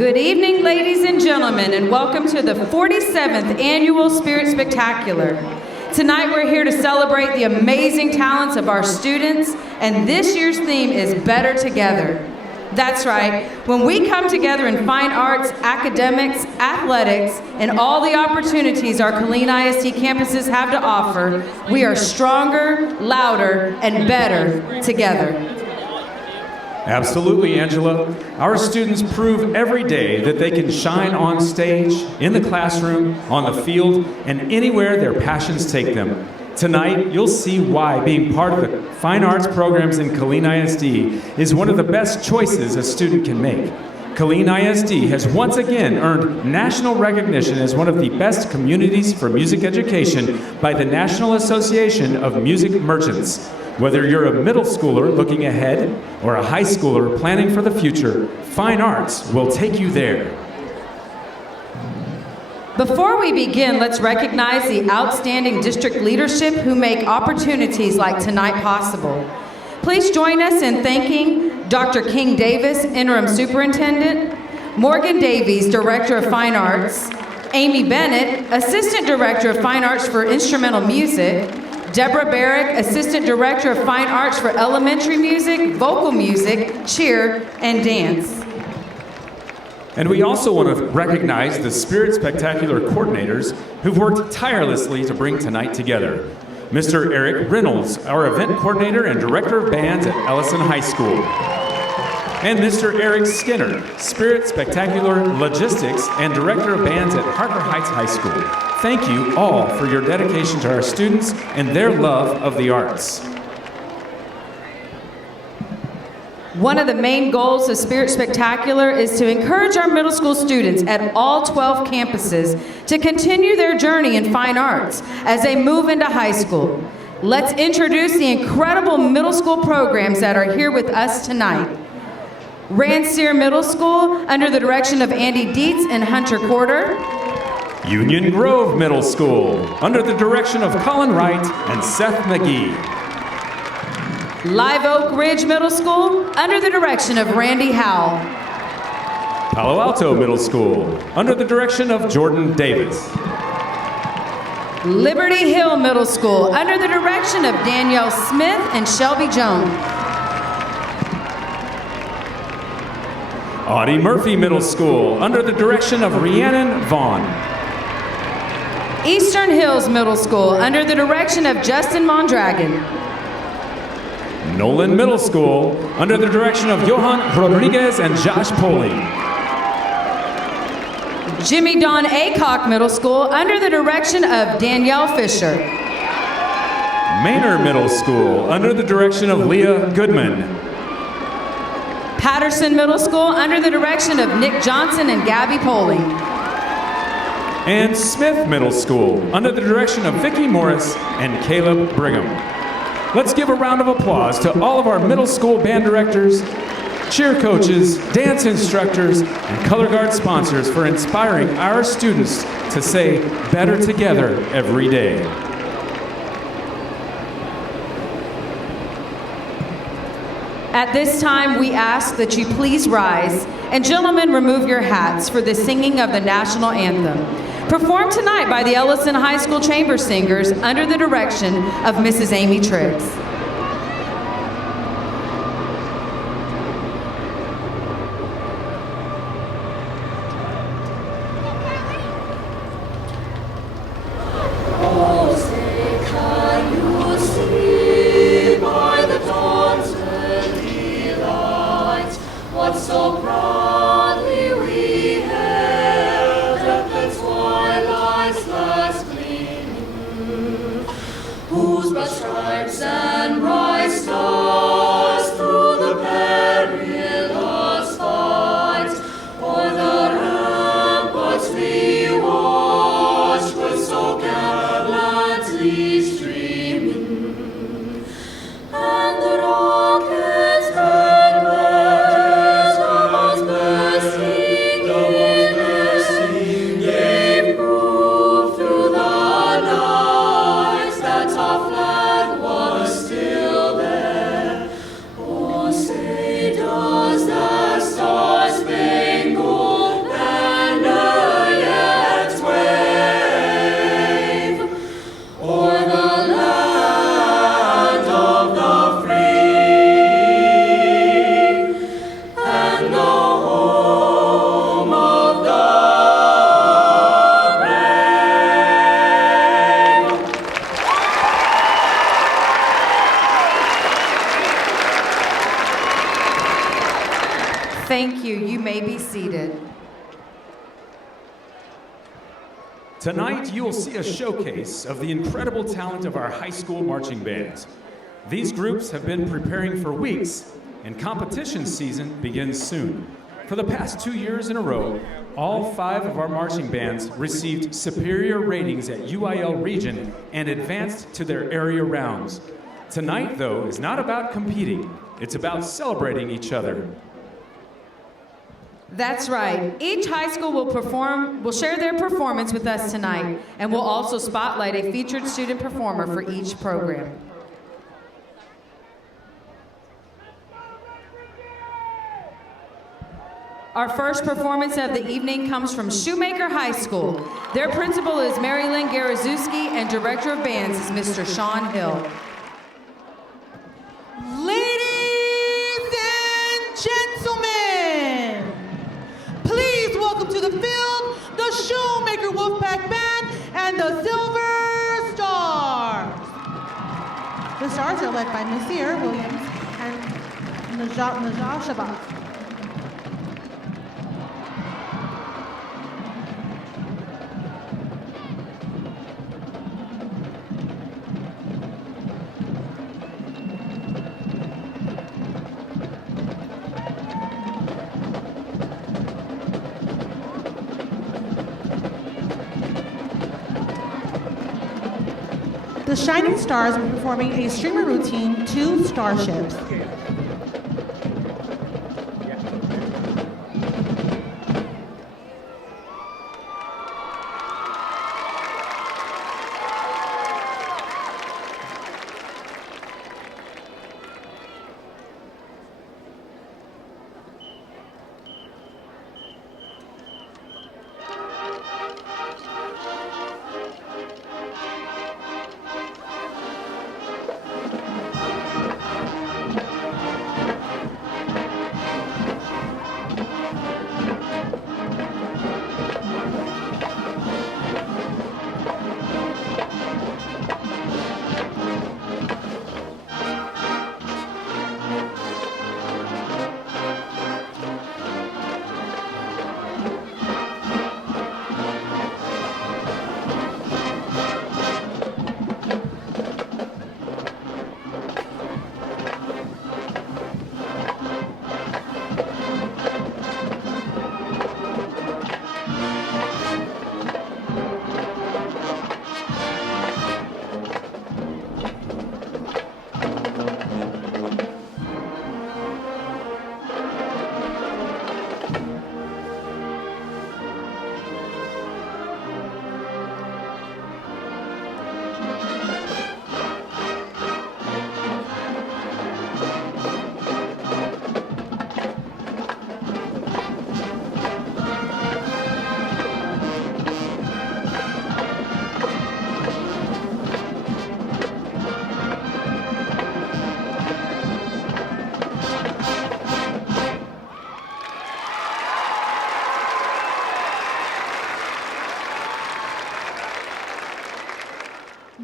Good evening, ladies and gentlemen, and welcome to the 47th Annual Spirit Spectacular. Tonight we're here to celebrate the amazing talents of our students, and this year's theme is Better Together. That's right, when we come together in fine arts, academics, athletics, and all the opportunities our Killeen ISD campuses have to offer, we are stronger, louder, and better together. Absolutely, Angela. Our students prove every day that they can shine on stage, in the classroom, on the field, and anywhere their passions take them. Tonight, you'll see why being part of the fine arts programs in Killeen ISD is one of the best choices a student can make. Killeen ISD has once again earned national recognition as one of the best communities for music education by the National Association of Music Merchants. Whether you're a middle schooler looking ahead or a high schooler planning for the future, fine arts will take you there. Before we begin, let's recognize the outstanding district leadership who make opportunities like tonight possible. Please join us in thanking Dr. King Davis, Interim Superintendent, Morgan Davies, Director of Fine Arts, Amy Bennett, Assistant Director of Fine Arts for Instrumental Music, Deborah Barrick, Assistant Director of Fine Arts for Elementary Music, Vocal Music, Cheer, and Dance. And we also want to recognize the Spirit Spectacular coordinators who've worked tirelessly to bring tonight together. Mr. Eric Reynolds, our event coordinator and director of bands at Ellison High School. And Mr. Eric Skinner, Spirit Spectacular Logistics and director of bands at Harker Heights High School. Thank you all for your dedication to our students and their love of the arts. One of the main goals of Spirit Spectacular is to encourage our middle school students at all 12 campuses to continue their journey in fine arts as they move into high school. Let's introduce the incredible middle school programs that are here with us tonight. Ransier Middle School, under the direction of Andy Dietz and Hunter Corder. Union Grove Middle School, under the direction of Colin Wright and Seth McGee. Live Oak Ridge Middle School, under the direction of Randy Howell. Palo Alto Middle School, under the direction of Jordan Davis. Liberty Hill Middle School, under the direction of Danielle Smith and Shelby Jones. Audie Murphy Middle School, under the direction of Rhiannon Vaughn. Eastern Hills Middle School, under the direction of Justin Mondragon. Nolan Middle School, under the direction of Johan Rodriguez and Josh Poling. Jimmy Don Aycock Middle School, under the direction of Danielle Fisher. Manor Middle School, under the direction of Leah Goodman. Patterson Middle School, under the direction of Nick Johnson and Gabby Poling. And Smith Middle School, under the direction of Vicki Morris and Caleb Brigham. Let's give a round of applause to all of our middle school band directors, cheer coaches, dance instructors, and color guard sponsors for inspiring our students to say better together every day. At this time, we ask that you please rise, and gentlemen, remove your hats for the singing of the national anthem. Performed tonight by the Ellison High School Chamber Singers under the direction of Mrs. Amy Triggs. Stripes and may be seated. Tonight, you will see a showcase of the incredible talent of our high school marching bands. These groups have been preparing for weeks, and competition season begins soon. For the past 2 years in a row, all 5 of our marching bands received superior ratings at UIL Region and advanced to their area rounds. Tonight, though, is not about competing. It's about celebrating each other. That's right. Each high school will share their performance with us tonight, and we'll also spotlight a featured student performer for each program. Our first performance of the evening comes from Shoemaker High School. Their principal is Mary Lynn Garazewski, and director of bands is Mr. Sean Hill. Ladies and gentlemen, please welcome to the field the Shoemaker Wolfpack Band and the Silver Stars. The Stars are led by Nasir Williams and Najah Shabbat. The Shining Stars will be performing a streamer routine, 2 Starships.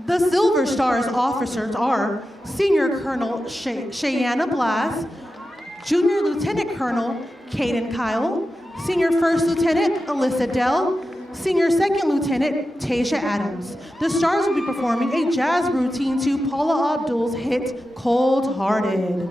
The Silver Stars officers are Senior Colonel Cheyenne Blas, Junior Lieutenant Colonel Caden Kyle, Senior First Lieutenant Alyssa Dell, Senior Second Lieutenant Tasia Adams. The Stars will be performing a jazz routine to Paula Abdul's hit Cold Hearted.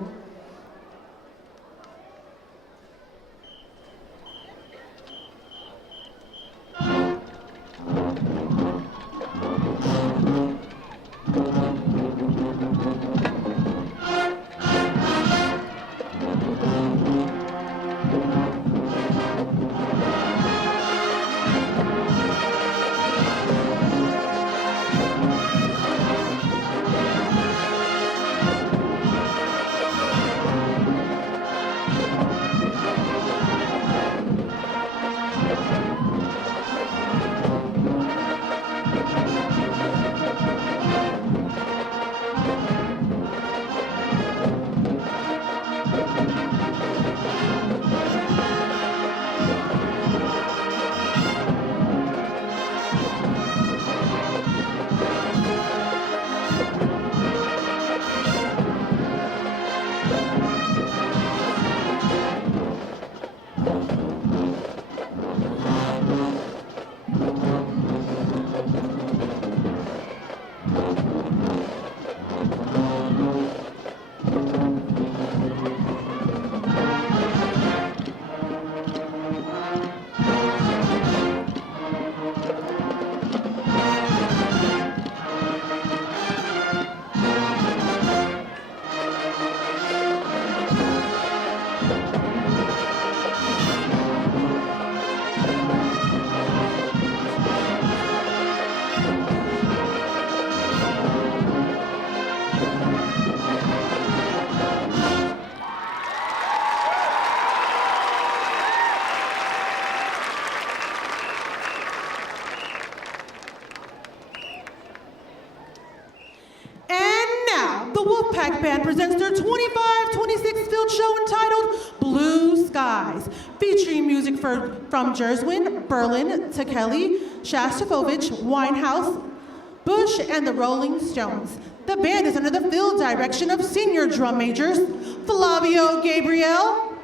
25-26 field show entitled Blue Skies, featuring music from Jerswin, Berlin, Tekeli, Shostakovich, Winehouse, Bush, and the Rolling Stones. The band is under the field direction of senior drum majors Flavio Gabriel,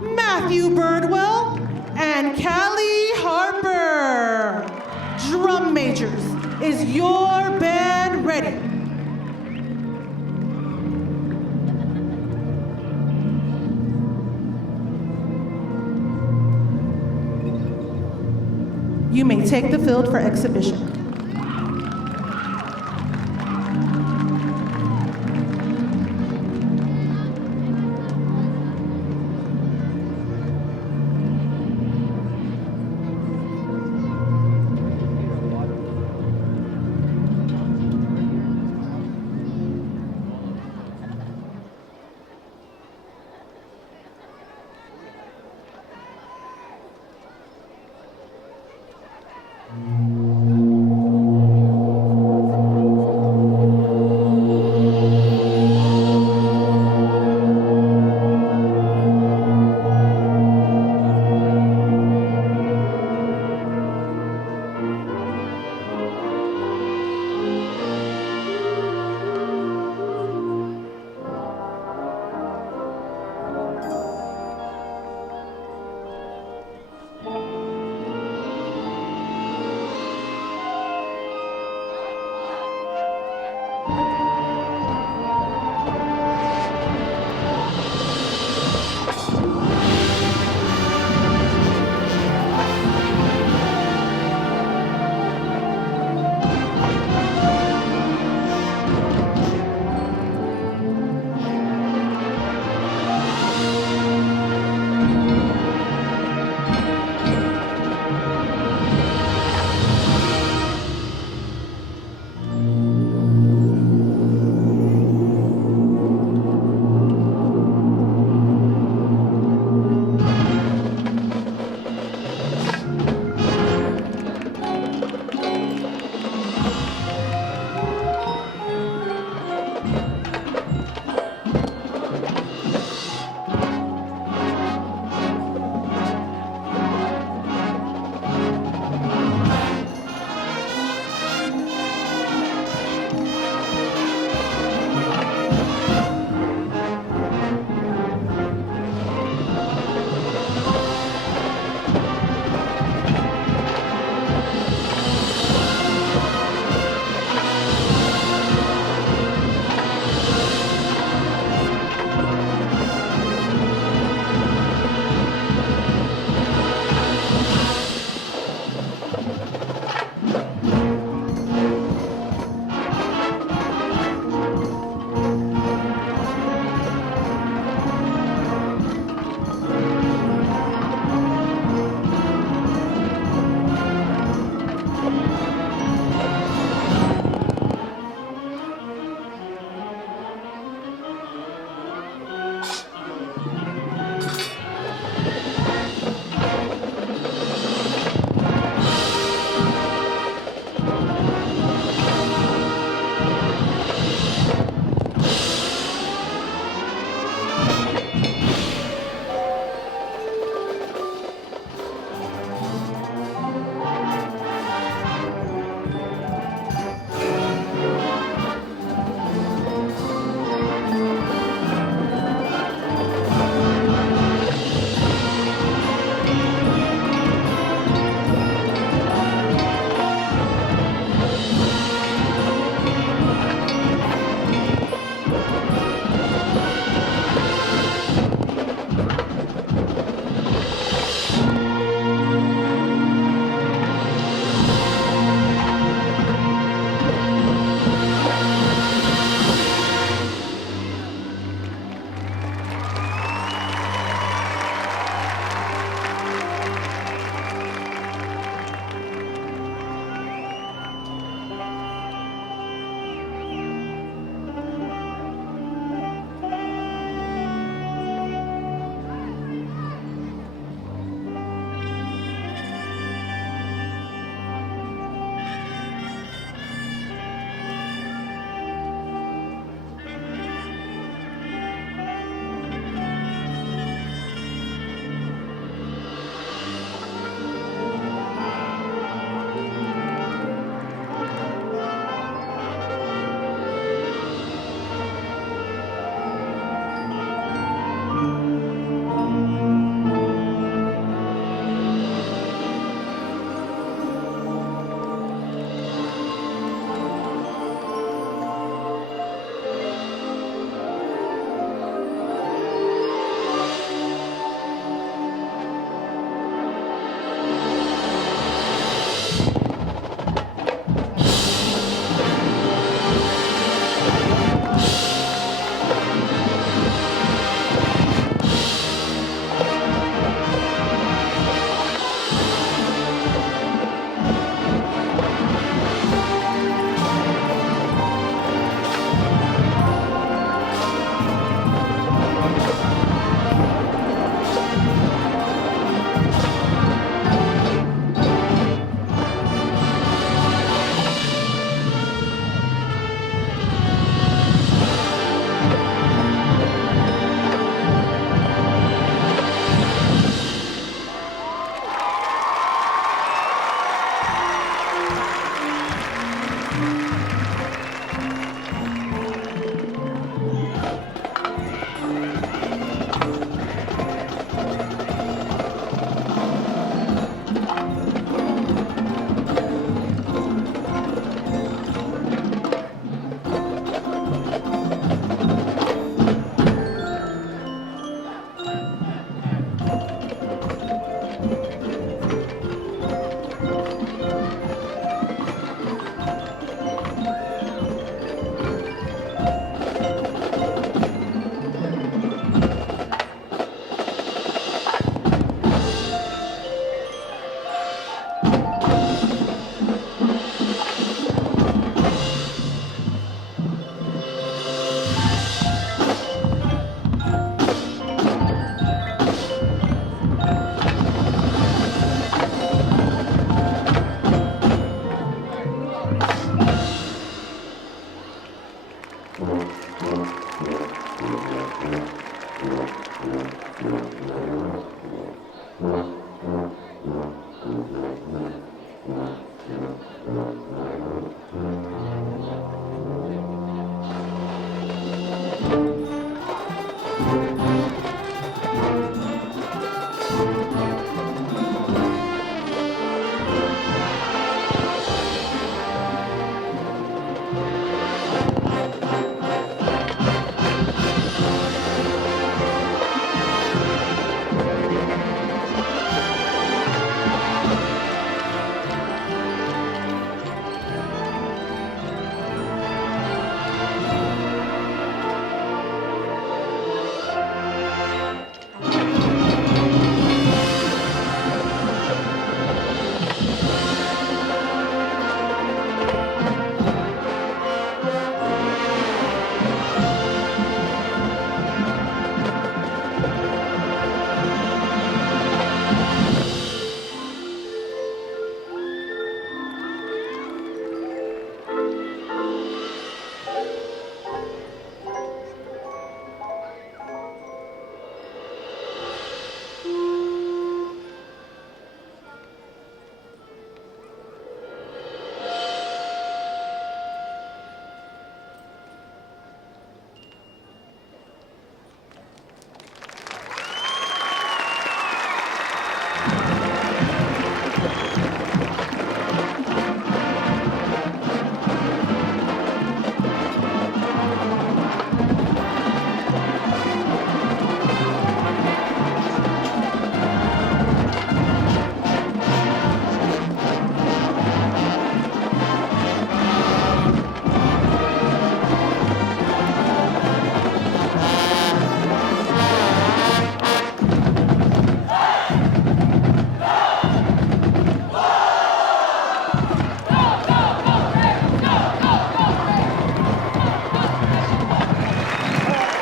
Matthew Birdwell, and Callie Harper. Drum majors, is your band ready? You may take the field for exhibition.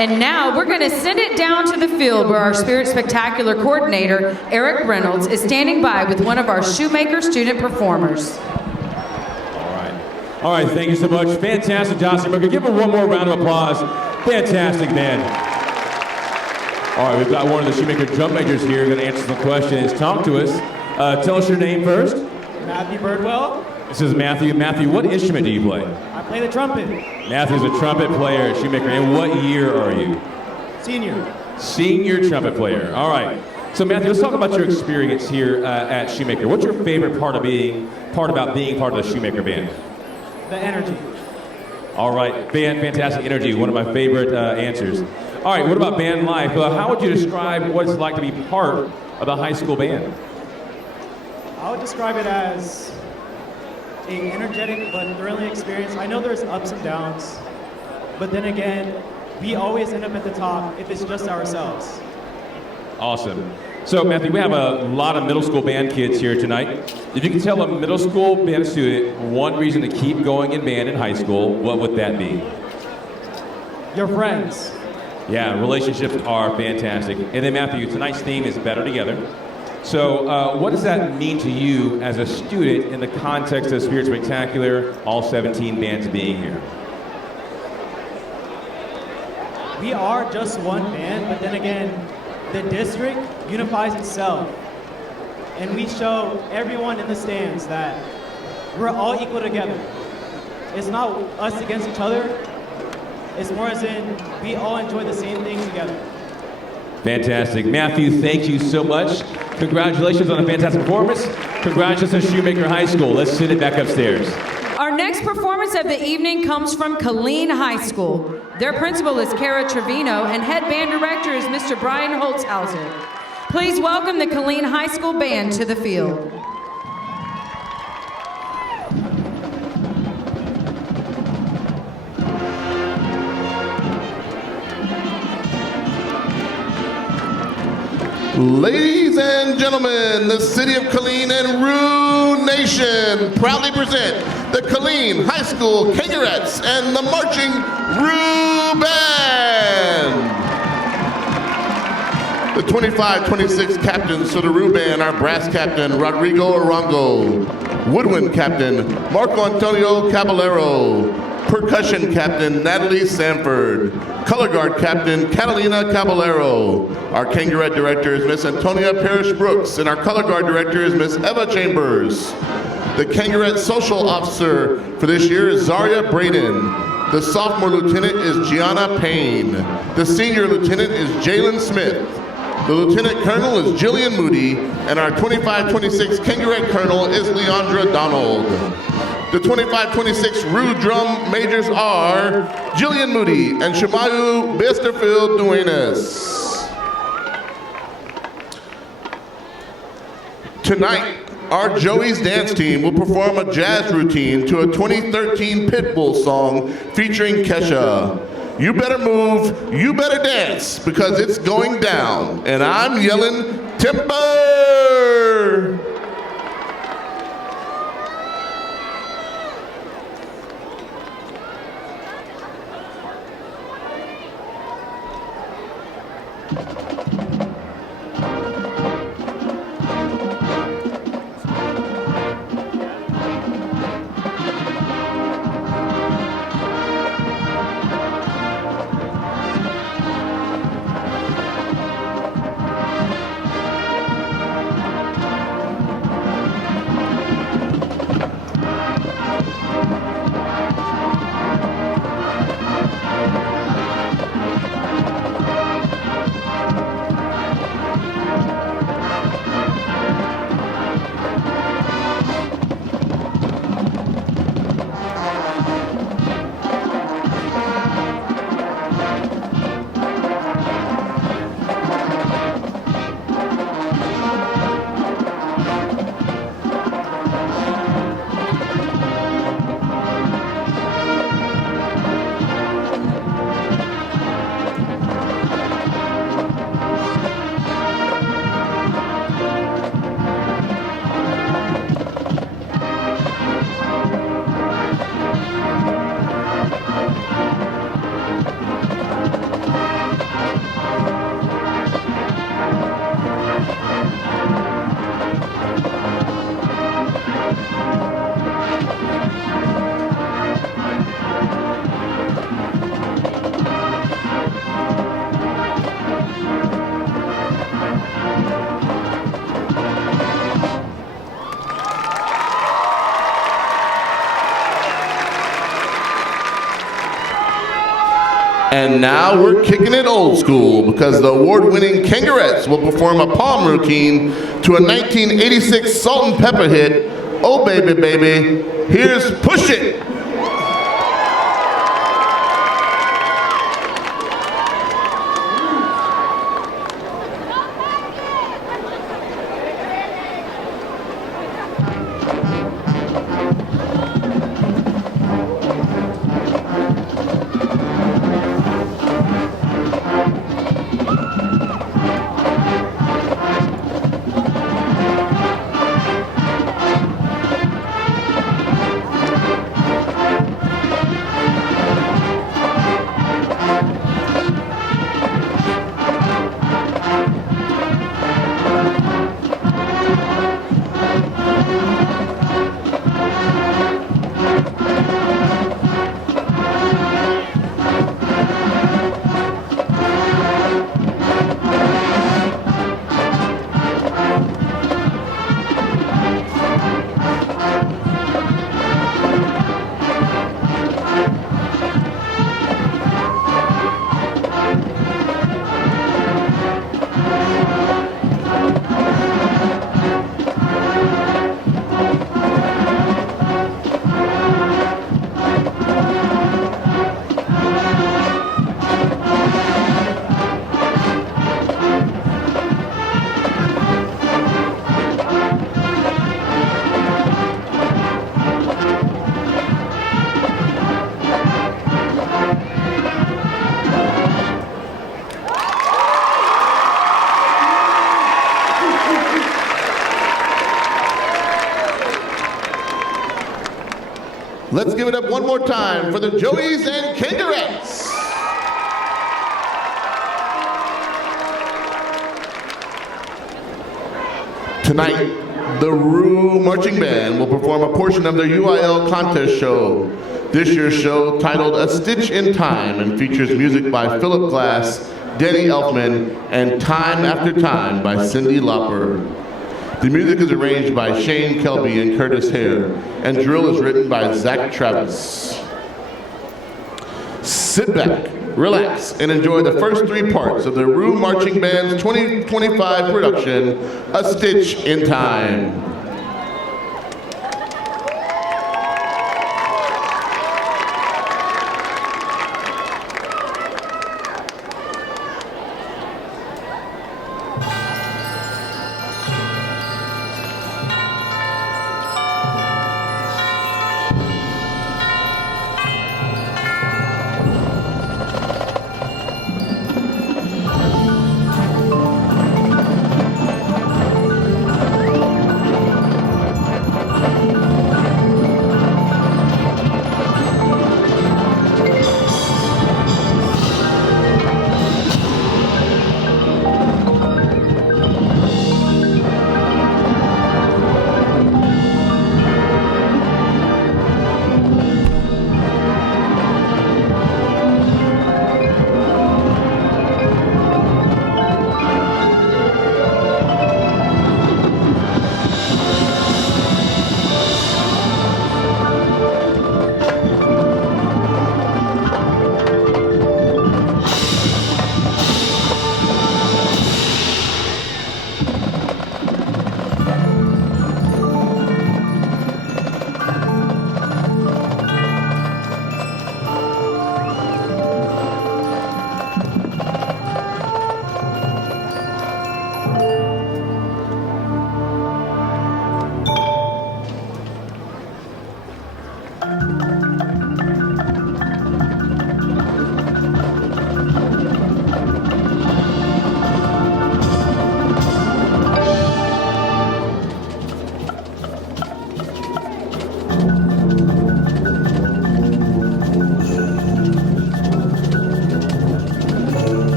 And now we're going to send it down to the field where our Spirit Spectacular coordinator, Eric Reynolds, is standing by with one of our Shoemaker student performers. All right, thank you so much. Fantastic job, Shoemaker. Give him one more round of applause. Fantastic, man. All right, we've got one of the Shoemaker drum makers here going to answer some questions. Talk to us. Tell us your name first. Matthew Birdwell. This is Matthew. Matthew, what instrument do you play? I play the trumpet. Matthew's a trumpet player at Shoemaker. And what year are you? Senior. Senior trumpet player. All right. So Matthew, let's talk about your experience here at Shoemaker. What's your favorite part about being part of the Shoemaker band? The energy. All right, fantastic energy. One of my favorite answers. All right, what about band life? How would you describe what it's like to be part of the high school band? I would describe it as an energetic but thrilling experience. I know there's ups and downs, but then again, we always end up at the top if it's just ourselves. Awesome. So Matthew, we have a lot of middle school band kids here tonight. If you could tell a middle school band student one reason to keep going in band in high school, what would that be? Your friends. Yeah, relationships are fantastic. And then Matthew, tonight's theme is Better Together. So what does that mean to you as a student in the context of Spirit Spectacular, all 17 bands being here? We are just one band, but then again, the district unifies itself. And we show everyone in the stands that we're all equal together. It's not us against each other. It's more as in we all enjoy the same things together. Fantastic. Matthew, thank you so much. Congratulations on a fantastic performance. Congratulations to Shoemaker High School. Let's send it back upstairs. Our next performance of the evening comes from Killeen High School. Their principal is Kara Trevino and head band director is Mr. Brian Holtzhauser. Please welcome the Killeen High School band to the field. Ladies and gentlemen, the city of Killeen and Roo Nation proudly present the Killeen High School Kangarettes and the marching Roo Band. The 25-26 captains for the Roo Band are brass captain Rodrigo Arango, woodwind captain Marco Antonio Caballero, percussion captain Natalie Sanford, color guard captain Catalina Caballero. Our Kangarette director is Miss Antonia Parrish Brooks, and our color guard director is Miss Eva Chambers. The Kangarette social officer for this year is Zaria Braden. The sophomore lieutenant is Gianna Payne. The senior lieutenant is Jalen Smith. The lieutenant colonel is Jillian Moody, and our 25-26 Kangarette colonel is Leandra Donald. The 25-26 Roo drum majors are Jillian Moody and Shemayu Besterfield Duenas. Tonight, our Joey's dance team will perform a jazz routine to a 2013 Pitbull song featuring Kesha. You better move, you better dance, because it's going down. And I'm yelling, timber! And now we're kicking it old school because the award-winning Kangarettes will perform a palm routine to a 1986 Salt and Pepper hit, Oh Baby Baby. Here's Push It. Let's give it up one more time for the Joeys and Kangarettes. Tonight, the Rue Marching Band will perform a portion of their UIL contest show. This year's show, titled A Stitch in Time, and features music by Philip Glass, Danny Elfman, and Time After Time by Cyndi Lauper. The music is arranged by Shane Kelby and Curtis Hare, and drill is written by Zach Travis. Sit back, relax, and enjoy the first three parts of the Rue Marching Band's 2025 production, A Stitch in Time.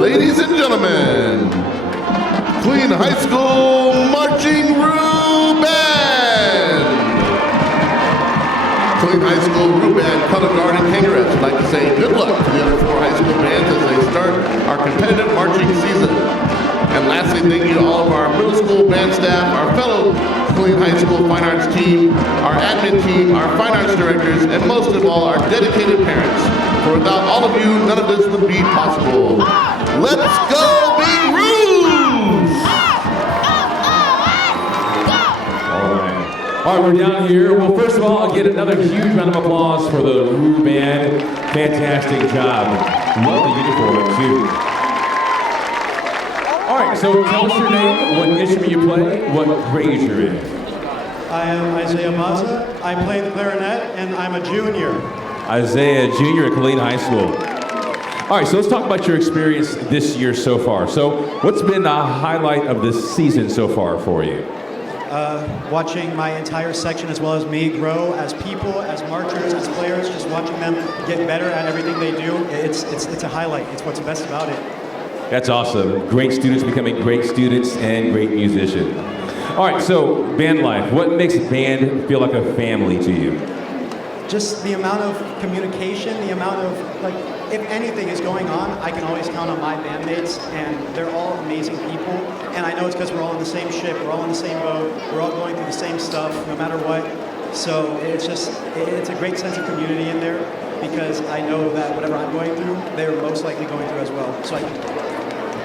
ladies and gentlemen, Killeen High School Marching Roo Band. Killeen High School Roo Band, Color Guard, and Kangarettes would like to say good luck to the other 4 high school bands as they start our competitive marching season. And lastly, thank you to all of our middle school band staff, our fellow Killeen High School Fine Arts team, our admin team, our fine arts directors, and most of all, our dedicated parents. For without all of you, none of this would be possible. Let's go, Big Roos! All right, we're down here. Well, first of all, I'll get another huge round of applause for the Roo Band. Fantastic job. Love the uniform, too. All right, so tell us your name, what instrument you play, what grade you're in. I am Isaiah Maza. I play the clarinet, and I'm a junior. Isaiah, junior at Killeen High School. All right, so let's talk about your experience this year so far. So what's been the highlight of this season so far for you? Watching my entire section as well as me grow as people, as marchers, as players, just watching them get better at everything they do. It's a highlight. It's what's best about it. That's awesome. Great students becoming great students and great musicians. All right, so band life. What makes band feel like a family to you? Just the amount of communication, the amount of, like, if anything is going on, I can always count on my bandmates, and they're all amazing people. And I know it's because we're all in the same ship, we're all in the same boat, we're all going through the same stuff, no matter what. So it's a great sense of community in there, because I know that whatever I'm going through, they're most likely going through as well. So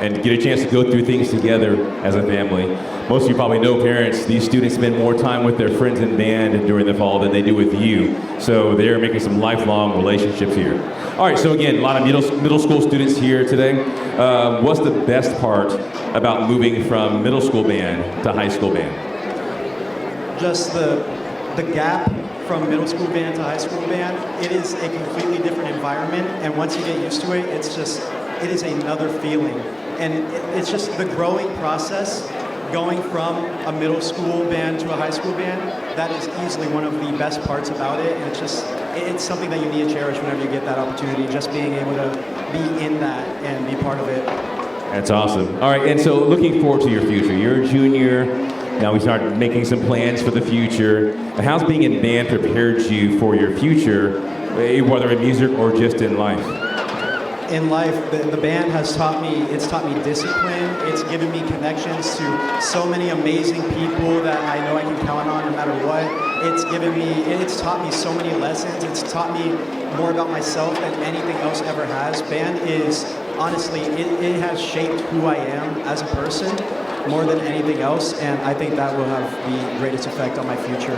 and get a chance to go through things together as a family. Most of you probably know parents, these students spend more time with their friends in band during the fall than they do with you. So they're making some lifelong relationships here. All right, so again, a lot of middle school students here today. What's the best part about moving from middle school band to high school band? Just the gap from middle school band to high school band, it is a completely different environment, and once you get used to it, it is another feeling. And it's just the growing process, going from a middle school band to a high school band, that is easily one of the best parts about it. And it's something that you need to cherish whenever you get that opportunity, just being able to be in that and be part of it. That's awesome. All right, and so looking forward to your future. You're a junior. Now we start making some plans for the future. How's being in band prepared you for your future, whether in music or just in life? In life, the band has taught me discipline. It's given me connections to so many amazing people that I know I can count on no matter what. It's taught me so many lessons. It's taught me more about myself than anything else ever has. Band is, honestly, it has shaped who I am as a person more than anything else, and I think that will have the greatest effect on my future.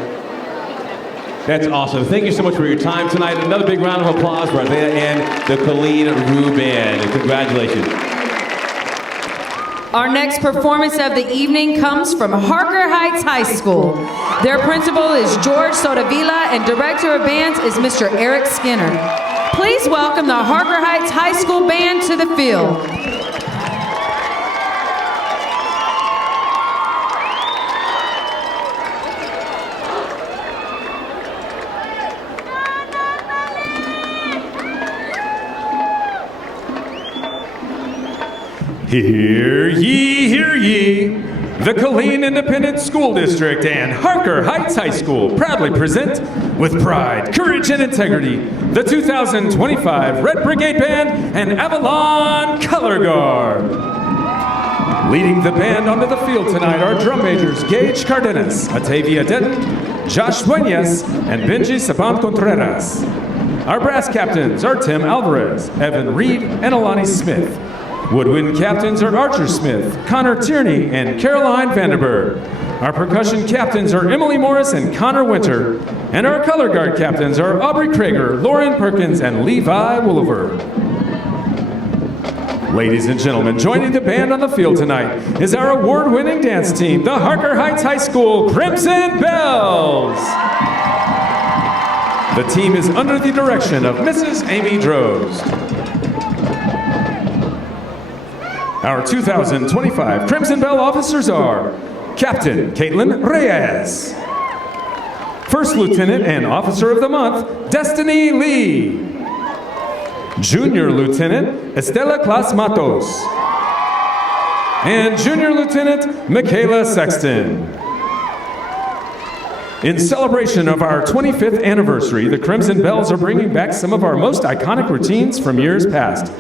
That's awesome. Thank you so much for your time tonight. Another big round of applause for Isaiah and the Killeen Roo Band. Congratulations. Our next performance of the evening comes from Harker Heights High School. Their principal is George Sotavila, and director of bands is Mr. Eric Skinner. Please welcome the Harker Heights High School Band to the field. Hear ye, the Killeen Independent School District and Harker Heights High School proudly present, with pride, courage, and integrity, the 2025 Red Brigade Band and Avalon Color Guard. Leading the band onto the field tonight are drum majors Gage Cardenas, Atavia Denton, Josh Duenas, and Benji Saban Contreras. Our brass captains are Tim Alvarez, Evan Reed, and Alani Smith. Woodwind captains are Archer Smith, Connor Tierney, and Caroline Vanderberg. Our percussion captains are Emily Morris and Connor Winter. And our color guard captains are Aubrey Krager, Lauren Perkins, and Levi Wooliver. Ladies and gentlemen, joining the band on the field tonight is our award-winning dance team, the Harker Heights High School Crimson Bells. The team is under the direction of Mrs. Amy Drost. Our 2025 Crimson Bell officers are Captain Caitlin Reyes, First Lieutenant and Officer of the Month, Destiny Lee, Junior Lieutenant Estela Clas Matos, and Junior Lieutenant Michaela Sexton. In celebration of our 25th anniversary, the Crimson Bells are bringing back some of our most iconic routines from years past.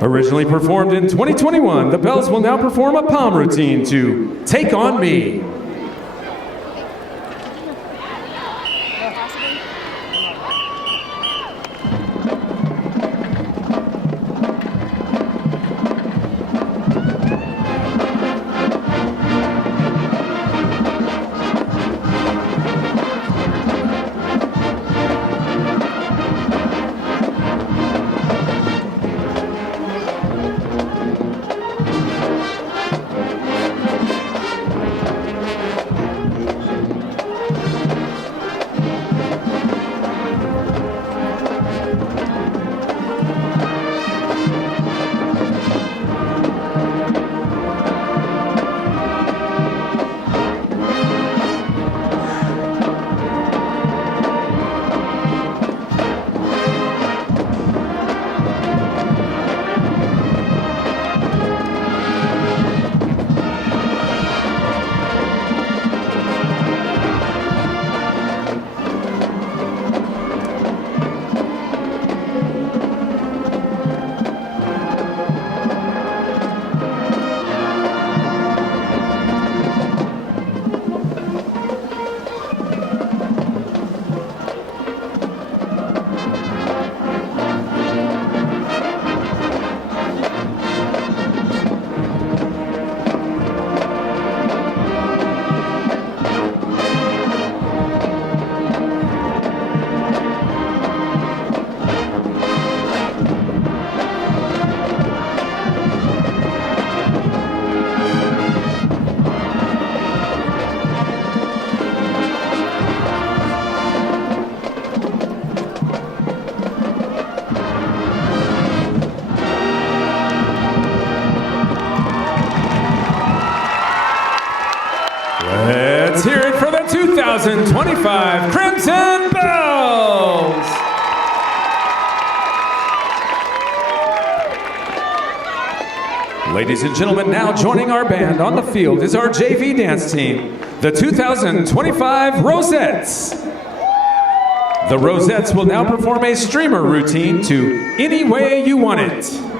Originally performed in 2021, the Bells will now perform a palm routine to Take On Me. Let's hear it for the 2025 Crimson Bells! Ladies and gentlemen, now joining our band on the field is our JV dance team, the 2025 Rosettes. The Rosettes will now perform a streamer routine to Any Way You Want It.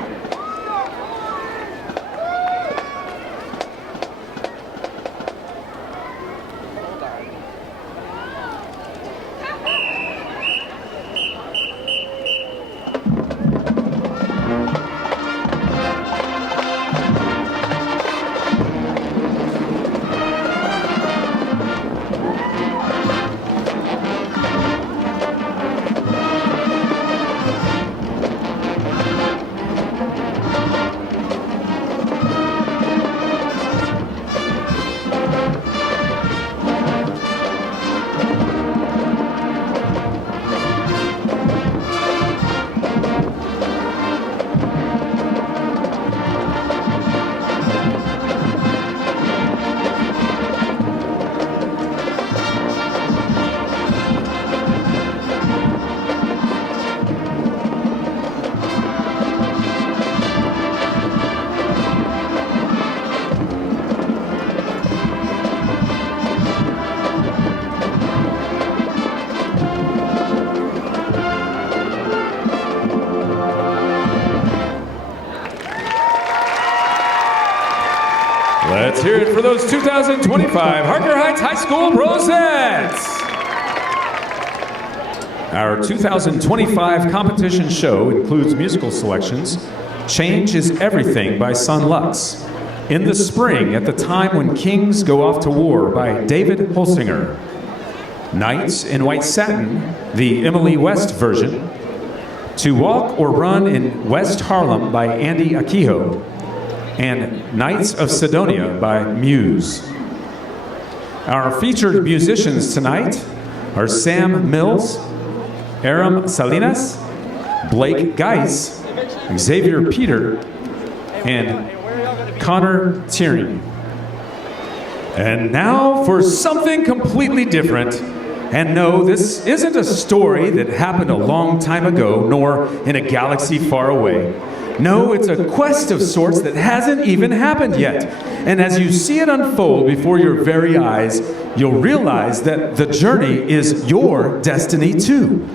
Let's hear it for those 2025 Harker Heights High School Rosettes. Our 2025 competition show includes musical selections, Change is Everything by Sun Lux, In the Spring at the Time When Kings Go Off to War by David Holsinger, Nights in White Satin, the Emily West version, To Walk or Run in West Harlem by Andy Akiho, and Knights of Sidonia by Muse. Our featured musicians tonight are Sam Mills, Aram Salinas, Blake Geis, Xavier Peter, and Connor Tierney. And now for something completely different, And no, this isn't a story that happened a long time ago, nor in a galaxy far away. No, it's a quest of sorts that hasn't even happened yet. And as you see it unfold before your very eyes, you'll realize that the journey is your destiny too.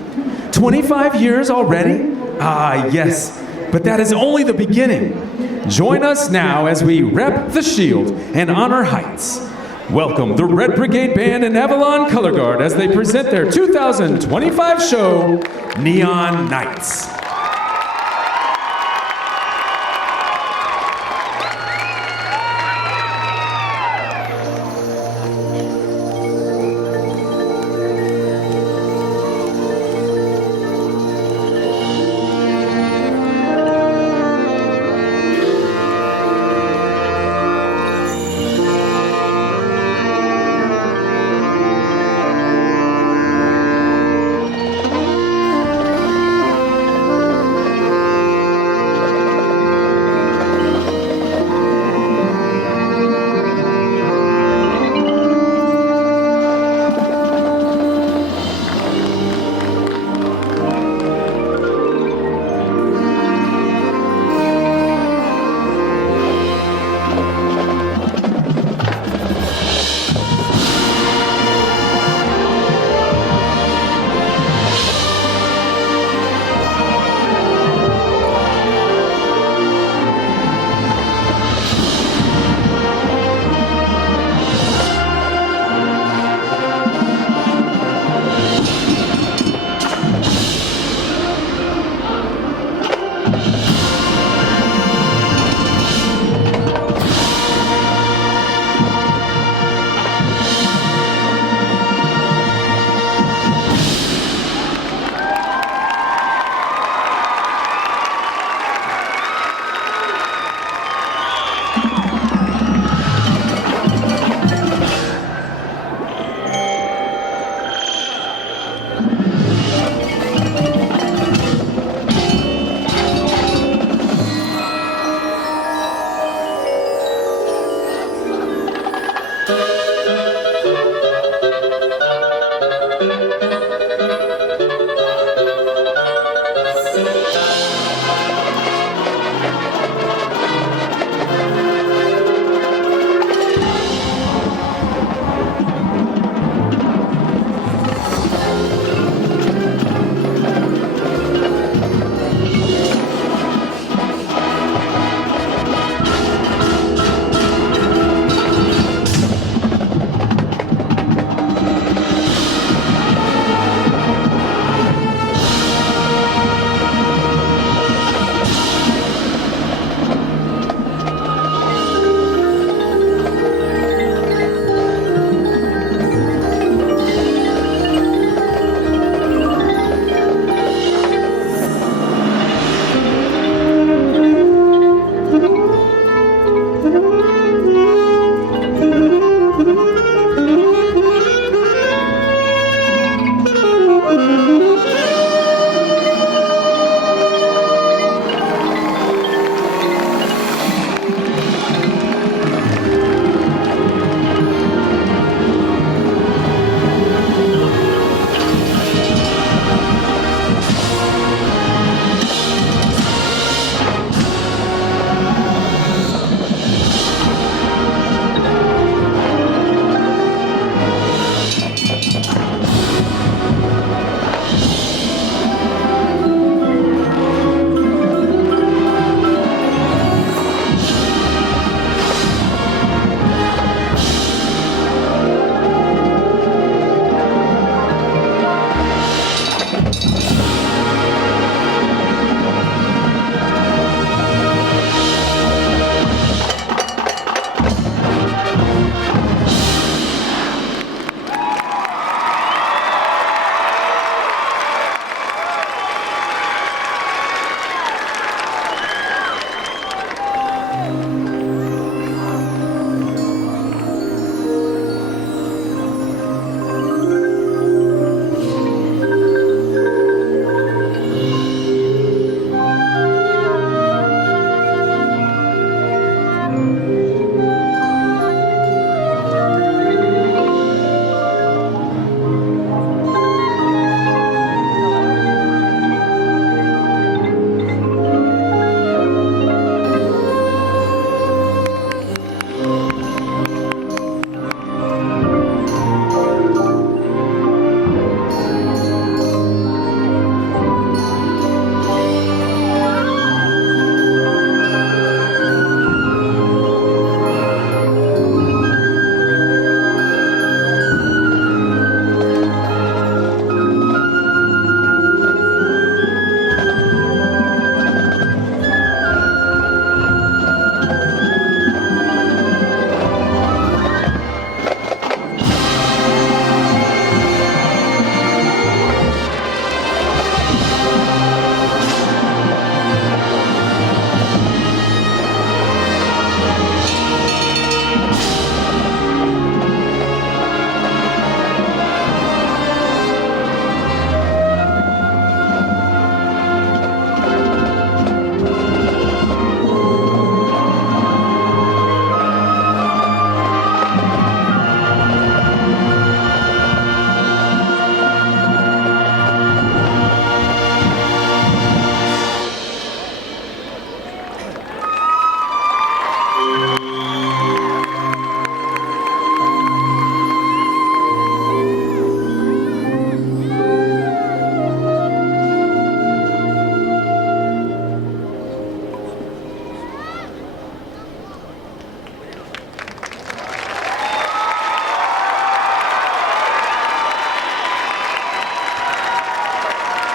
25 years already? Ah, yes, but that is only the beginning. Join us now as we rep the shield and honor heights. Welcome the Red Brigade Band and Avalon Color Guard as they present their 2025 show, Neon Nights.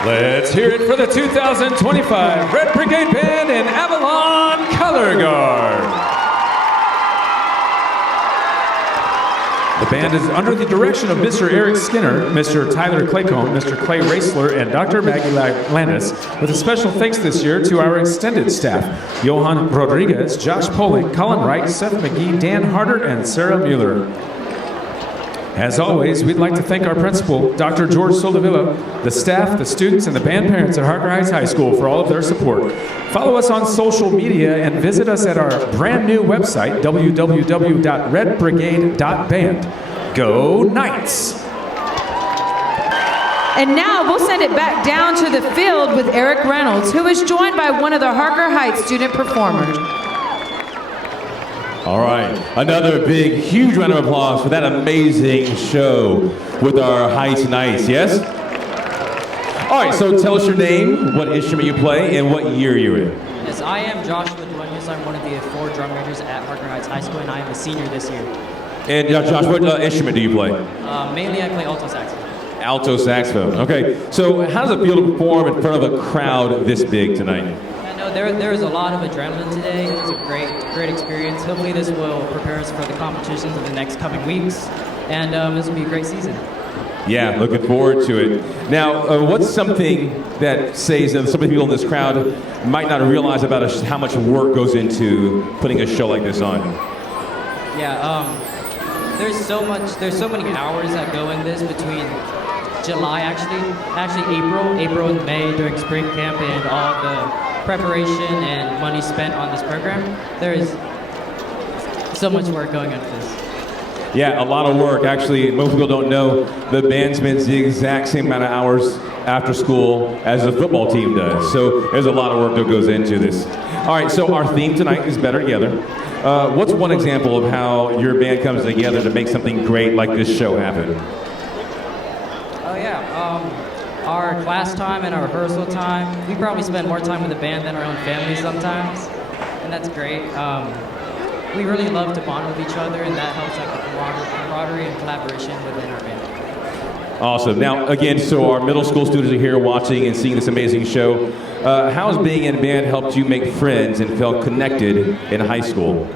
Let's hear it for the 2025 Red Brigade Band and Avalon Color Guard. The band is under the direction of Mr. Eric Skinner, Mr. Tyler Claycomb, Mr. Clay Raisler, and Dr. Maggie Landis, with a special thanks this year to our extended staff, Johan Rodriguez, Josh Polick, Colin Wright, Seth McGee, Dan Harder, and Sarah Mueller. As always, we'd like to thank our principal, Dr. George Soldevilla, the staff, the students, and the band parents at Harker Heights High School for all of their support. Follow us on social media and visit us at our brand new website, www.redbrigade.band. Go Knights! And now we'll send it back down to the field with Eric Reynolds, who is joined by one of the Harker Heights student performers. All right, another big, huge round of applause for that amazing show with our Heights Knights, yes? All right, so tell us your name, what instrument you play, and what year you're in. Yes, I am Joshua Duenas. I'm one of the 4 drum majors at Harker Heights High School, and I am a senior this year. And Josh, what instrument do you play? Mainly I play alto saxophone. Alto saxophone, okay. So how does it feel to perform in front of a crowd this big tonight? There is a lot of adrenaline today. It was a great experience. Hopefully this will prepare us for the competitions of the next coming weeks, and this will be a great season. Yeah, looking forward to it. Now, what's something that says that some people in this crowd might not realize about how much work goes into putting a show like this on? Yeah, there's so many hours that go in this between July, actually April and May during spring camp and all the preparation and money spent on this program. There is so much work going into this. Yeah, a lot of work. Actually, most people don't know the band spends the exact same amount of hours after school as the football team does. So there's a lot of work that goes into this. All right, so our theme tonight is Better Together. What's one example of how your band comes together to make something great like this show happen? Oh yeah, our class time and our rehearsal time, we probably spend more time with the band than our own family sometimes, and that's great. We really love to bond with each other, and that helps like the camaraderie and collaboration within our band. Awesome. Now, again, so our middle school students are here watching and seeing this amazing show. How has being in a band helped you make friends and feel connected in high school?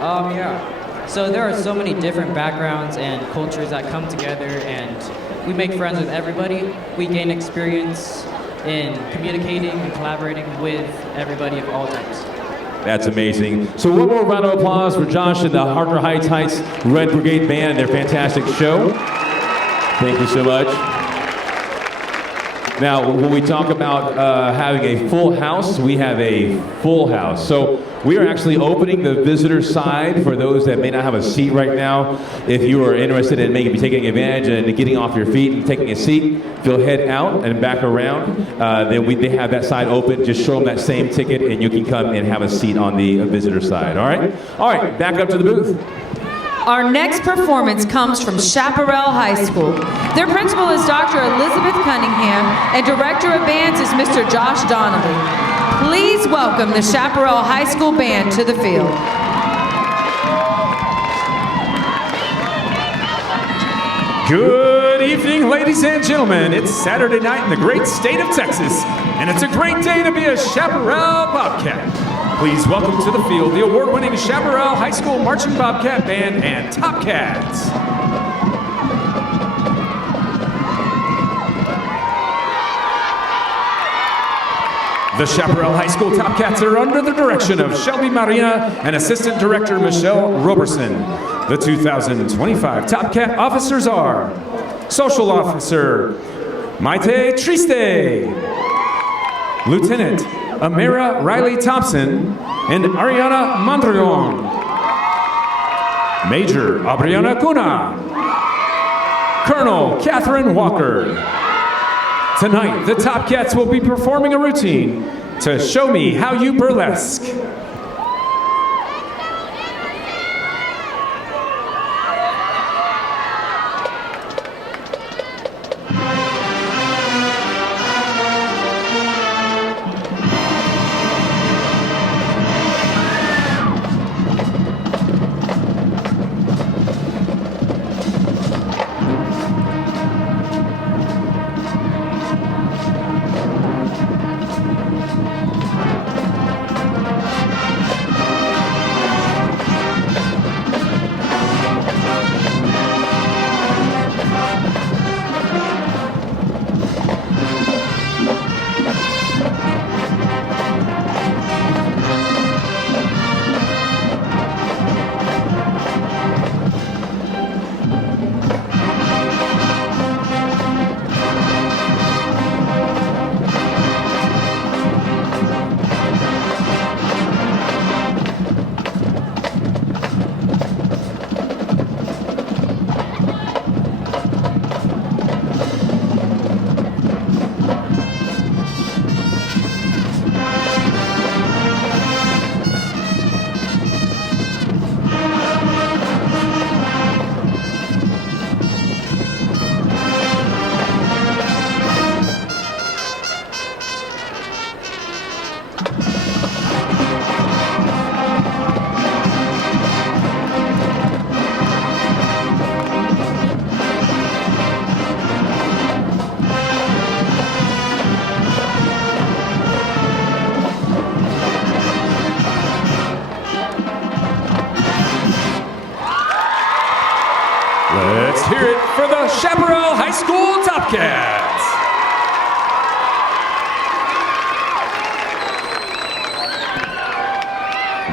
Yeah. So there are so many different backgrounds and cultures that come together, and we make friends with everybody. We gain experience in communicating and collaborating with everybody of all types. That's amazing. So one more round of applause for Josh and the Harker Heights Red Brigade Band and their fantastic show. Thank you so much. Now, when we talk about having a full house, we have a full house. So we are actually opening the visitor side for those that may not have a seat right now. If you are interested in maybe taking advantage and getting off your feet and taking a seat, they'll head out and back around. Then they have that side open. Just show them that same ticket and you can come and have a seat on the visitor side, all right? All right, back up to the booth. Our next performance comes from Chaparral High School. Their principal is Dr. Elizabeth Cunningham, and director of bands is Mr. Josh Donnelly. Please welcome the Chaparral High School Band to the field. Good evening, ladies and gentlemen. It's Saturday night in the great state of Texas, and it's a great day to be a Chaparral Bobcat. Please welcome to the field the award-winning Chaparral High School Marching Bobcat Band and Top Cats. The Chaparral High School Top Cats are under the direction of Shelby Marina and Assistant Director Michelle Roberson. The 2025 Top Cat officers are Social Officer Maite Triste, Lieutenant Amira Riley Thompson, and Ariana Mondrian, Major Abriana Cuna, Colonel Catherine Walker. Tonight, the Top Cats will be performing a routine to Show Me How You Burlesque. hear it for the Chaparral High School Topcats.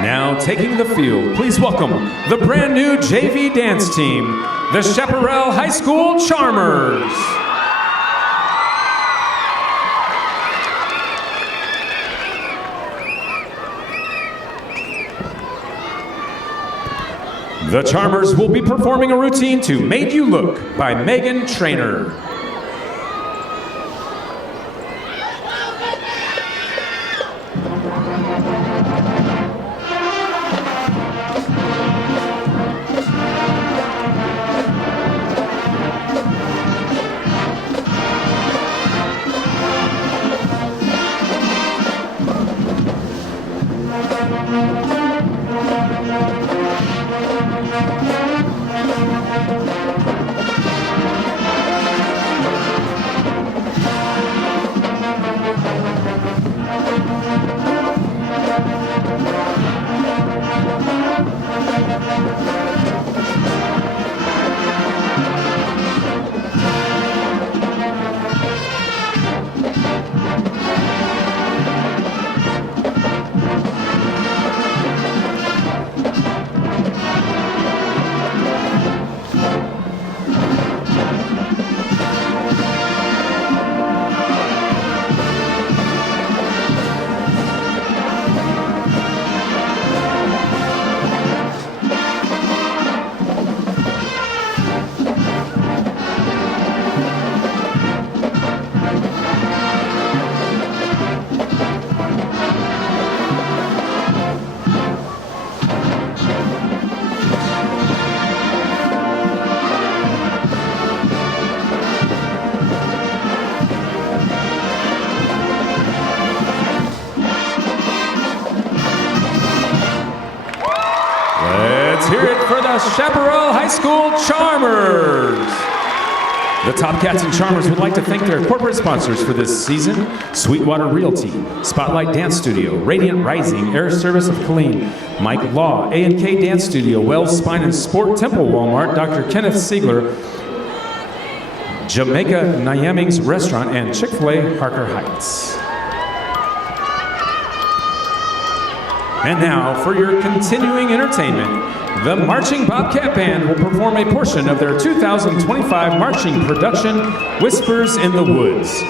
Now taking the field, please welcome the brand new JV dance team, the Chaparral High School Charmers. The Charmers will be performing a routine to Made You Look by Megan Trainor. Let's hear it for the Chaparral High School Charmers. The Topcats and Charmers would like to thank their corporate sponsors for this season: Sweetwater Realty, Spotlight Dance Studio, Radiant Rising, Air Service of Killeen, Mike Law, A&K Dance Studio, Wells Spine and Sport, Temple Walmart, Dr. Kenneth Siegler, Jamaica Nyaming's Restaurant, and Chick-fil-A Harker Heights. And now, for your continuing entertainment, the Marching Bobcat Band will perform a portion of their 2025 marching production, Whispers in the Woods.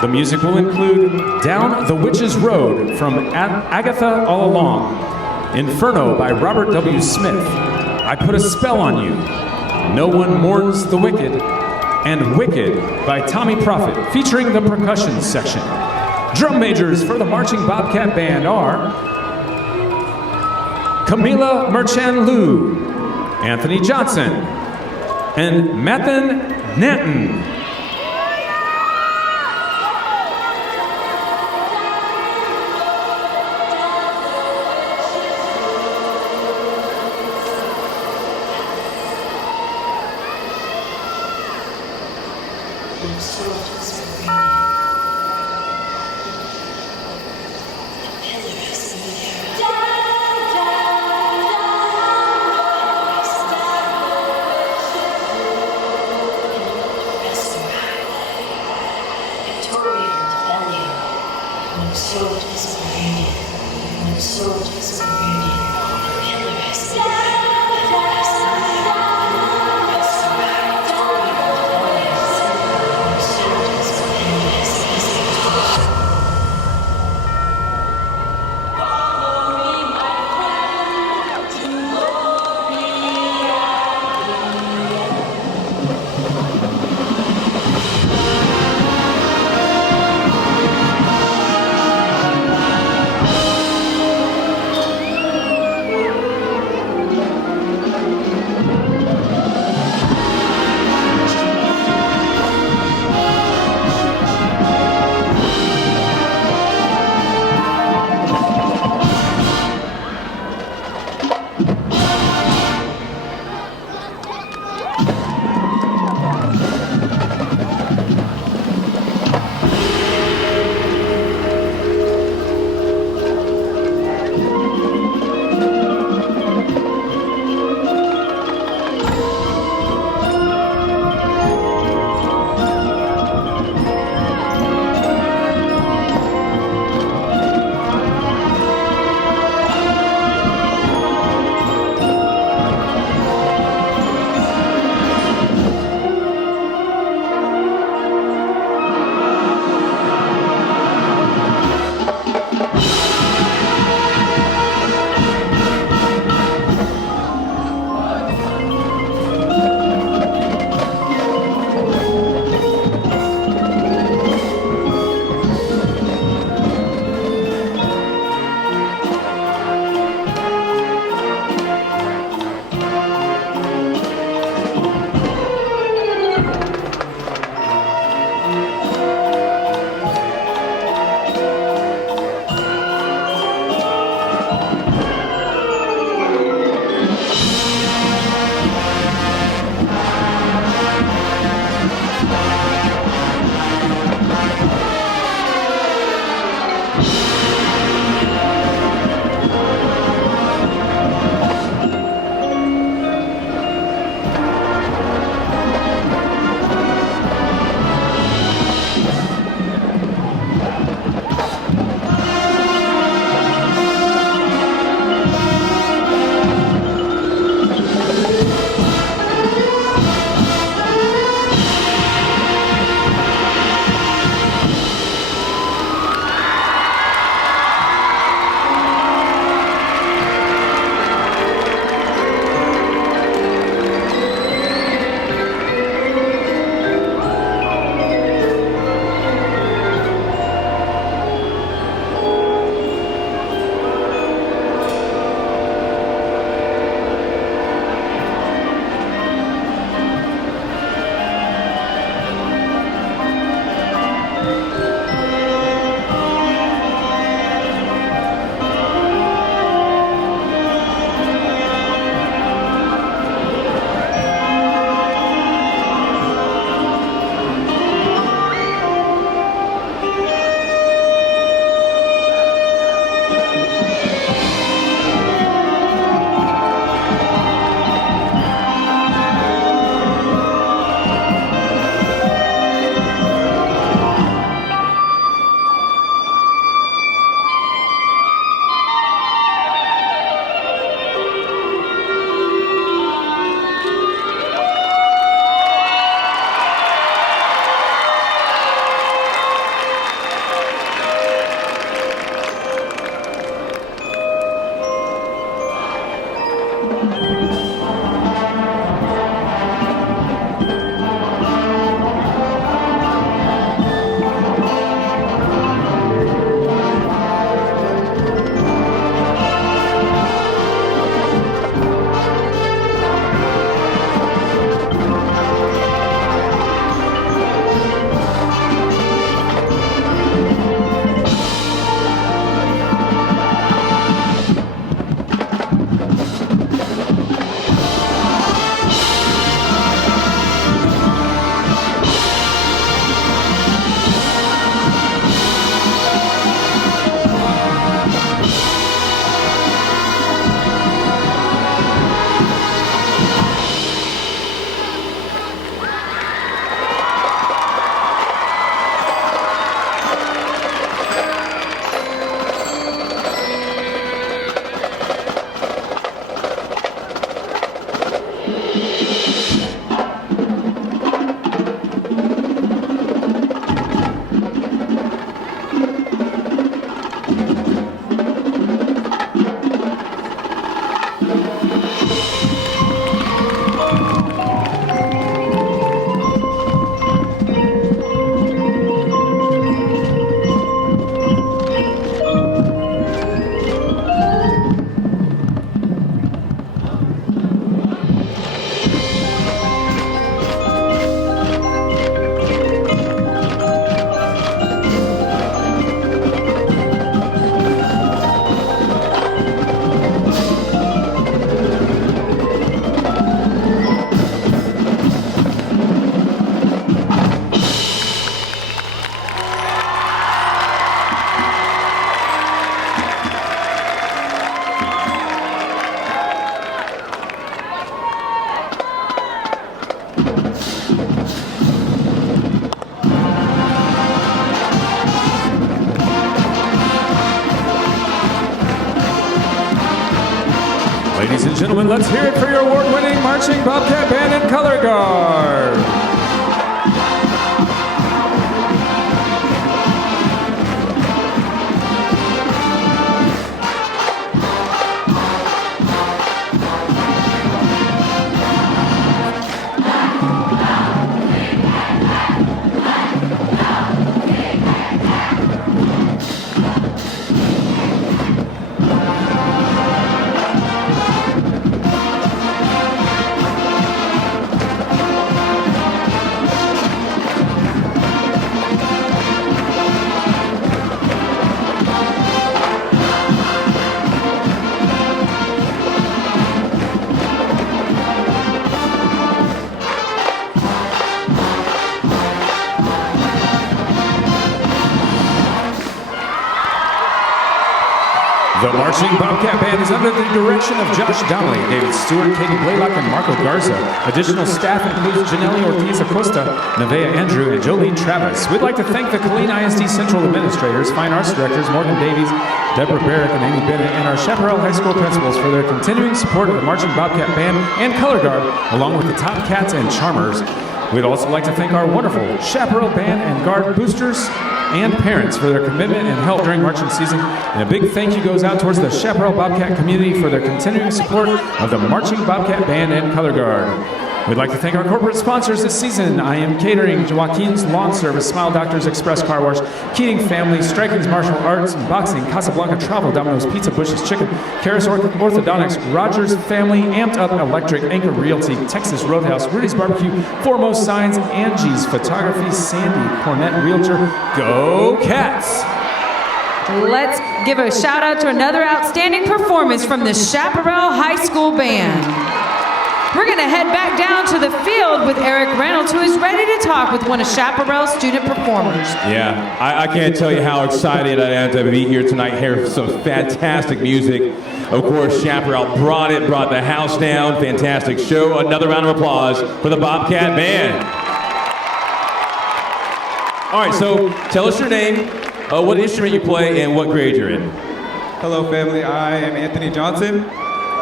The music will include Down the Witch's Road from Agatha All Along, Inferno by Robert W. Smith, I Put a Spell on You, No One Mourns the Wicked, and Wicked by Tommy Prophet, featuring the percussion section. Drum majors for the Marching Bobcat Band are Camila Merchan-Liu, Anthony Johnson, and Mathan Nanton. Soldiers Ladies and gentlemen, let's hear it for your award-winning marching Bobcat Band and Color Guard. The marching Bobcat Band is under the direction of Josh Donnelly, David Stewart, Katie Blaylock, and Marco Garza. Additional staff includes Janelle Ortiz Acosta, Nevaeh Andrew, and Jolene Travis. We'd like to thank the Killeen ISD Central Administrators, Fine Arts Directors Morgan Davies, Deborah Barrick, and Amy Bennett, and our Chaparral High School principals for their continuing support of the marching Bobcat Band and Color Guard, along with the Top Cats and Charmers. We'd also like to thank our wonderful Chaparral Band and Guard boosters and parents for their commitment and help during marching season. And a big thank you goes out towards the Chaparral Bobcat community for their continuing support of the marching Bobcat Band and Color Guard. We'd like to thank our corporate sponsors this season: I Am Catering, Joaquin's Lawn Service, Smile Doctors, Express Car Wash, Keating Family, Striking's Martial Arts and Boxing, Casablanca Travel, Domino's Pizza, Bush's Chicken, Karis Orthodontics, Rogers Family, Amped Up Electric, Anchor Realty, Texas Roadhouse, Rudy's Barbecue, Foremost Signs, Angie's Photography, Sandy Cornett Realtor. Go Cats! Let's give a shout out to another outstanding performance from the Chaparral High School Band. We're going to head back down to the field with Eric Reynolds, who is ready to talk with one of Chaparral's student performers. Yeah, I can't tell you how excited I am to be here tonight, hear some fantastic music. Of course, Chaparral brought the house down. Fantastic show. Another round of applause for the Bobcat Band. All right, so tell us your name, what instrument you play, and what grade you're in. Hello, family. I am Anthony Johnson,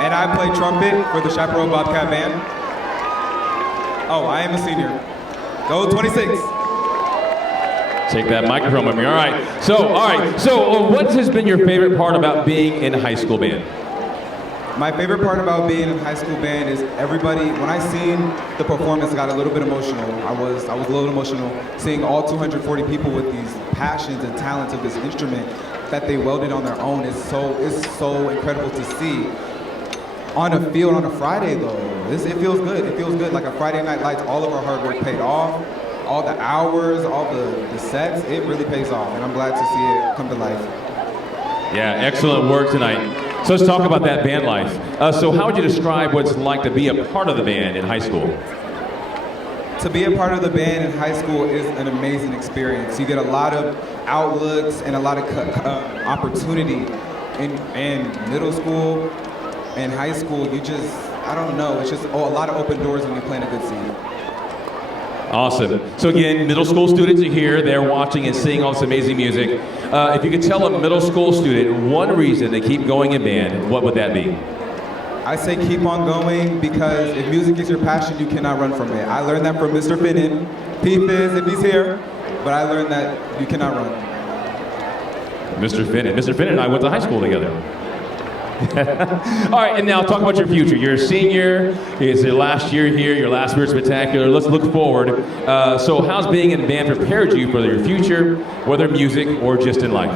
and I play trumpet for the Chaparral Bobcat Band. Oh, I am a senior. Go 26. Take that microphone with me. All right. So what has been your favorite part about being in high school band? My favorite part about being in high school band is everybody, when I seen the performance, I got a little bit emotional. I was a little emotional seeing all 240 people with these passions and talents of this instrument that they welded on their own. It's so incredible to see. On a field on a Friday though, it feels good. It feels good, like a Friday Night Lights. All of our hard work paid off. All the hours, all the sets, it really pays off, and I'm glad to see it come to life. Yeah, excellent work tonight. So let's talk about that band life. So how would you describe what it's like to be a part of the band in high school? To be a part of the band in high school is an amazing experience. You get a lot of outlooks and a lot of opportunity. In middle school and high school, I don't know, it's just a lot of open doors when you plant a good seed. Awesome. So again, middle school students are here. They're watching and seeing all this amazing music. If you could tell a middle school student one reason they keep going in band, what would that be? I say keep on going, because if music is your passion, you cannot run from it. I learned that from Mr. Finnan. P-Fizz, if he's here. But I learned that you cannot run. Mr. Finnan and I went to high school together. All right, and now talk about your future. You're a senior. It's your last year here, your last Spirit Spectacular. Let's look forward. So how's being in band prepared you for your future, whether music or just in life?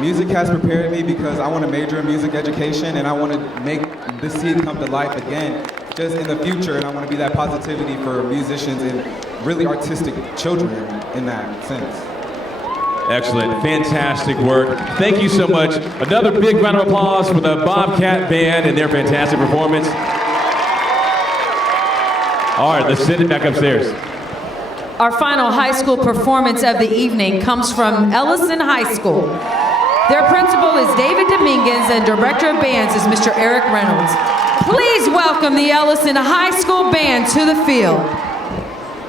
Music has prepared me because I want to major in music education, and I want to make this seed come to life again just in the future, and I want to be that positivity for musicians and really artistic children in that sense. Excellent. Fantastic work. Thank you so much. Another big round of applause for the Bobcat Band and their fantastic performance. All right, let's send it back upstairs. Our final high school performance of the evening comes from Ellison High School. Their principal is David Dominguez, and director of bands is Mr. Eric Reynolds. Please welcome the Ellison High School Band to the field.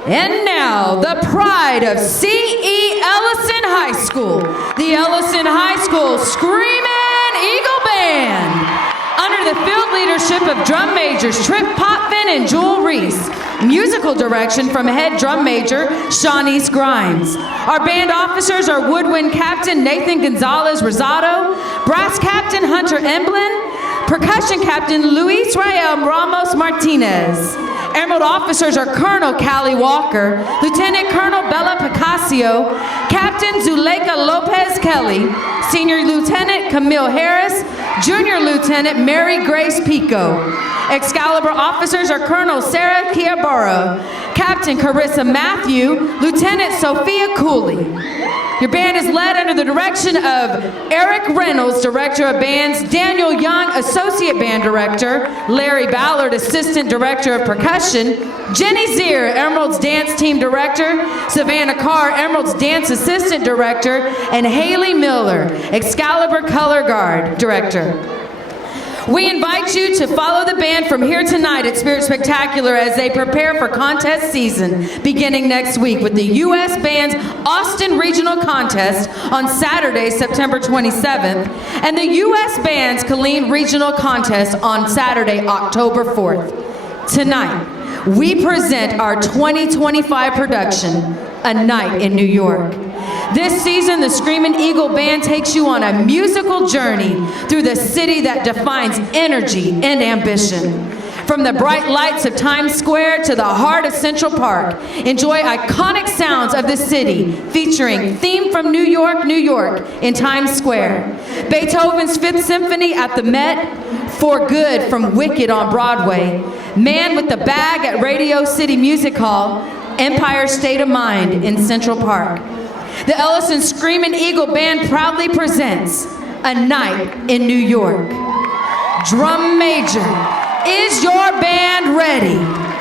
And now, the pride of C.E. Ellison High School, the Ellison High School Screamin' Eagle Band, under Under the field leadership of drum majors Trip Potvin and Jewel Reese. Musical direction from head drum major Shawnice Grimes. Our band officers are woodwind captain Nathan Gonzalez Rosado, brass captain Hunter Emblin, percussion captain Luis Rael Ramos Martinez. Emerald officers are Colonel Callie Walker, Lieutenant Colonel Bella Picasio, Captain Zuleika Lopez Kelly, Senior Lieutenant Camille Harris, Junior Lieutenant Mary Grace Pico. Excalibur officers are Colonel Sarah Kiabara, Captain Carissa Matthew, Lieutenant Sophia Cooley. Your band is led under the direction of Eric Reynolds, Director of Bands, Daniel Young, Associate Band Director, Larry Ballard, Assistant Director of Percussion, Jenny Zier, Emerald's Dance Team Director, Savannah Carr, Emerald's Dance Assistant Director, and Haley Miller, Excalibur Color Guard Director. We invite you to follow the band from here tonight at Spirit Spectacular as they prepare for contest season beginning next week with the U.S. Band's Austin Regional Contest on Saturday, September 27th, and the U.S. Band's Killeen Regional Contest on Saturday, October 4th. Tonight, we present our 2025 production, A Night in New York. This season, the Screaming Eagle Band takes you on a musical journey through the city that defines energy and ambition. From the bright lights of Times Square to the heart of Central Park, enjoy iconic sounds of the city featuring Theme from New York, New York in Times Square, Beethoven's Fifth Symphony at the Met, For Good from Wicked on Broadway, Man with the Bag at Radio City Music Hall, Empire State of Mind in Central Park. The Ellison Screaming Eagle Band proudly presents A Night in New York. Drum major, is your band ready?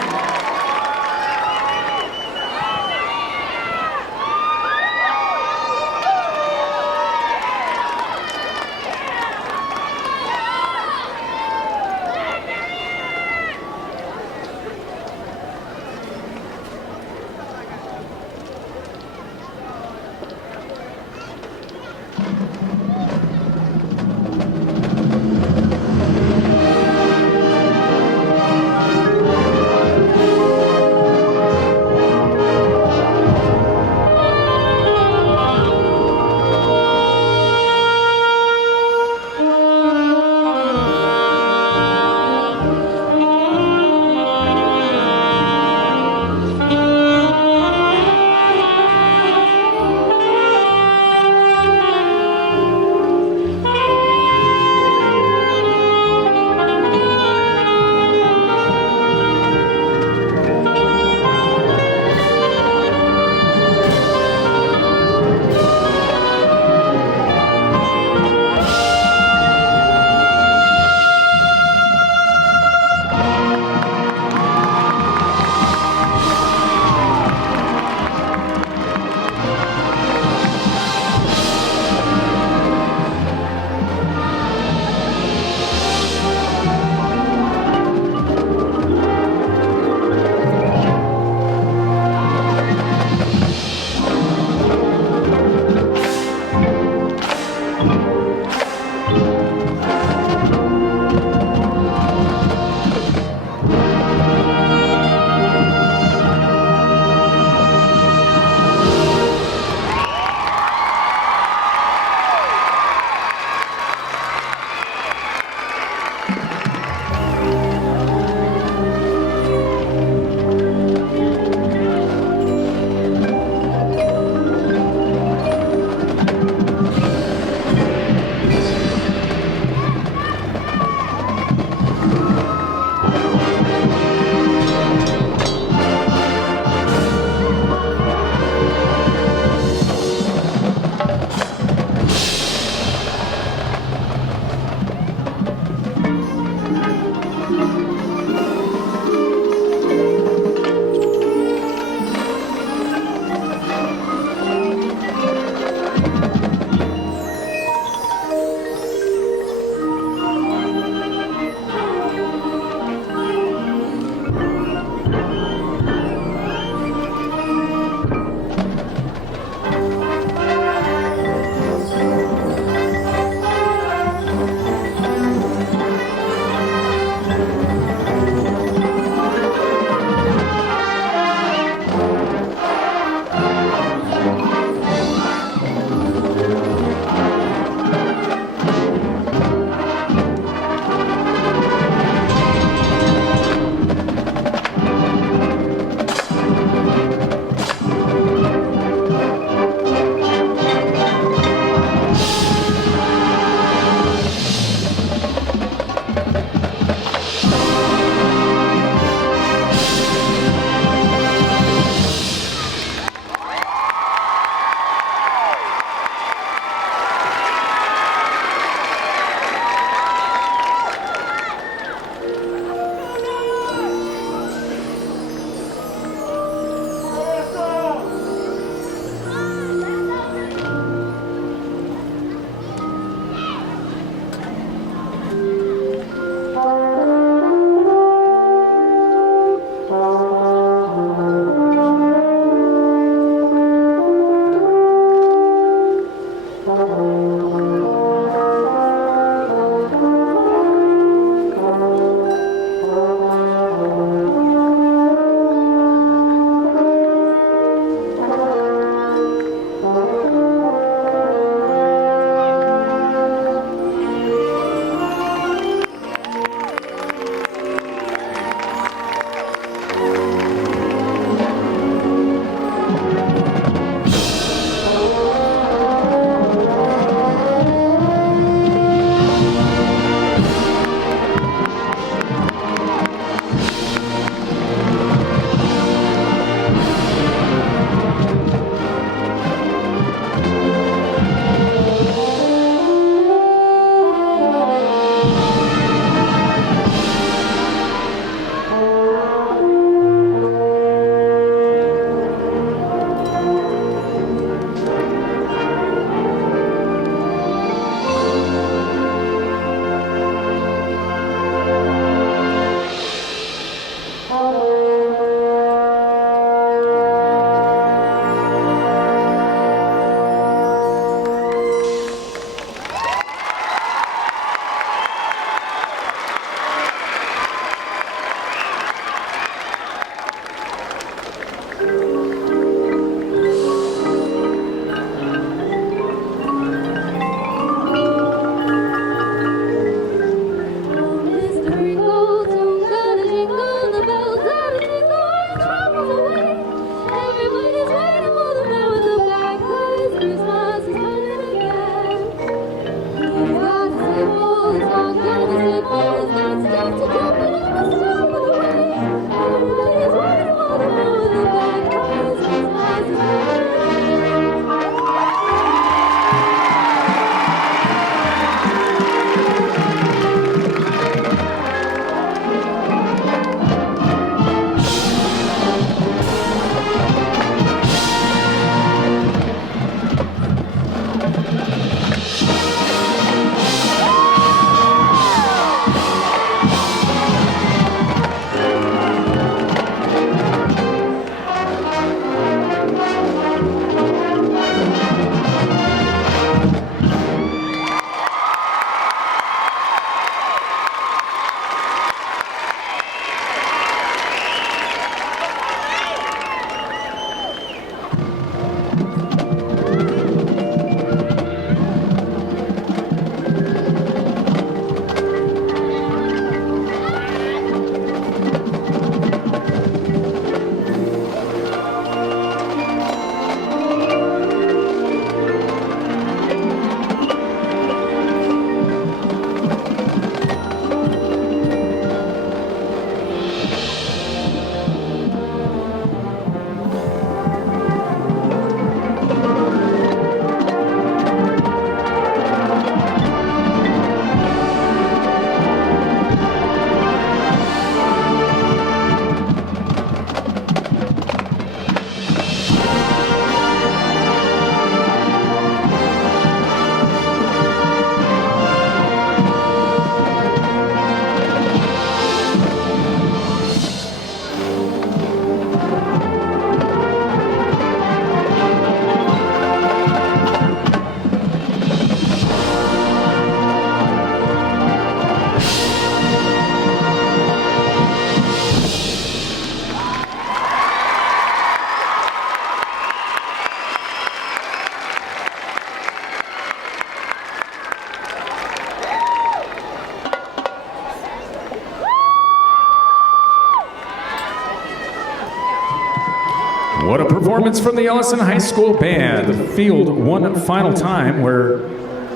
What a performance from the Ellison High School Band. The field one final time where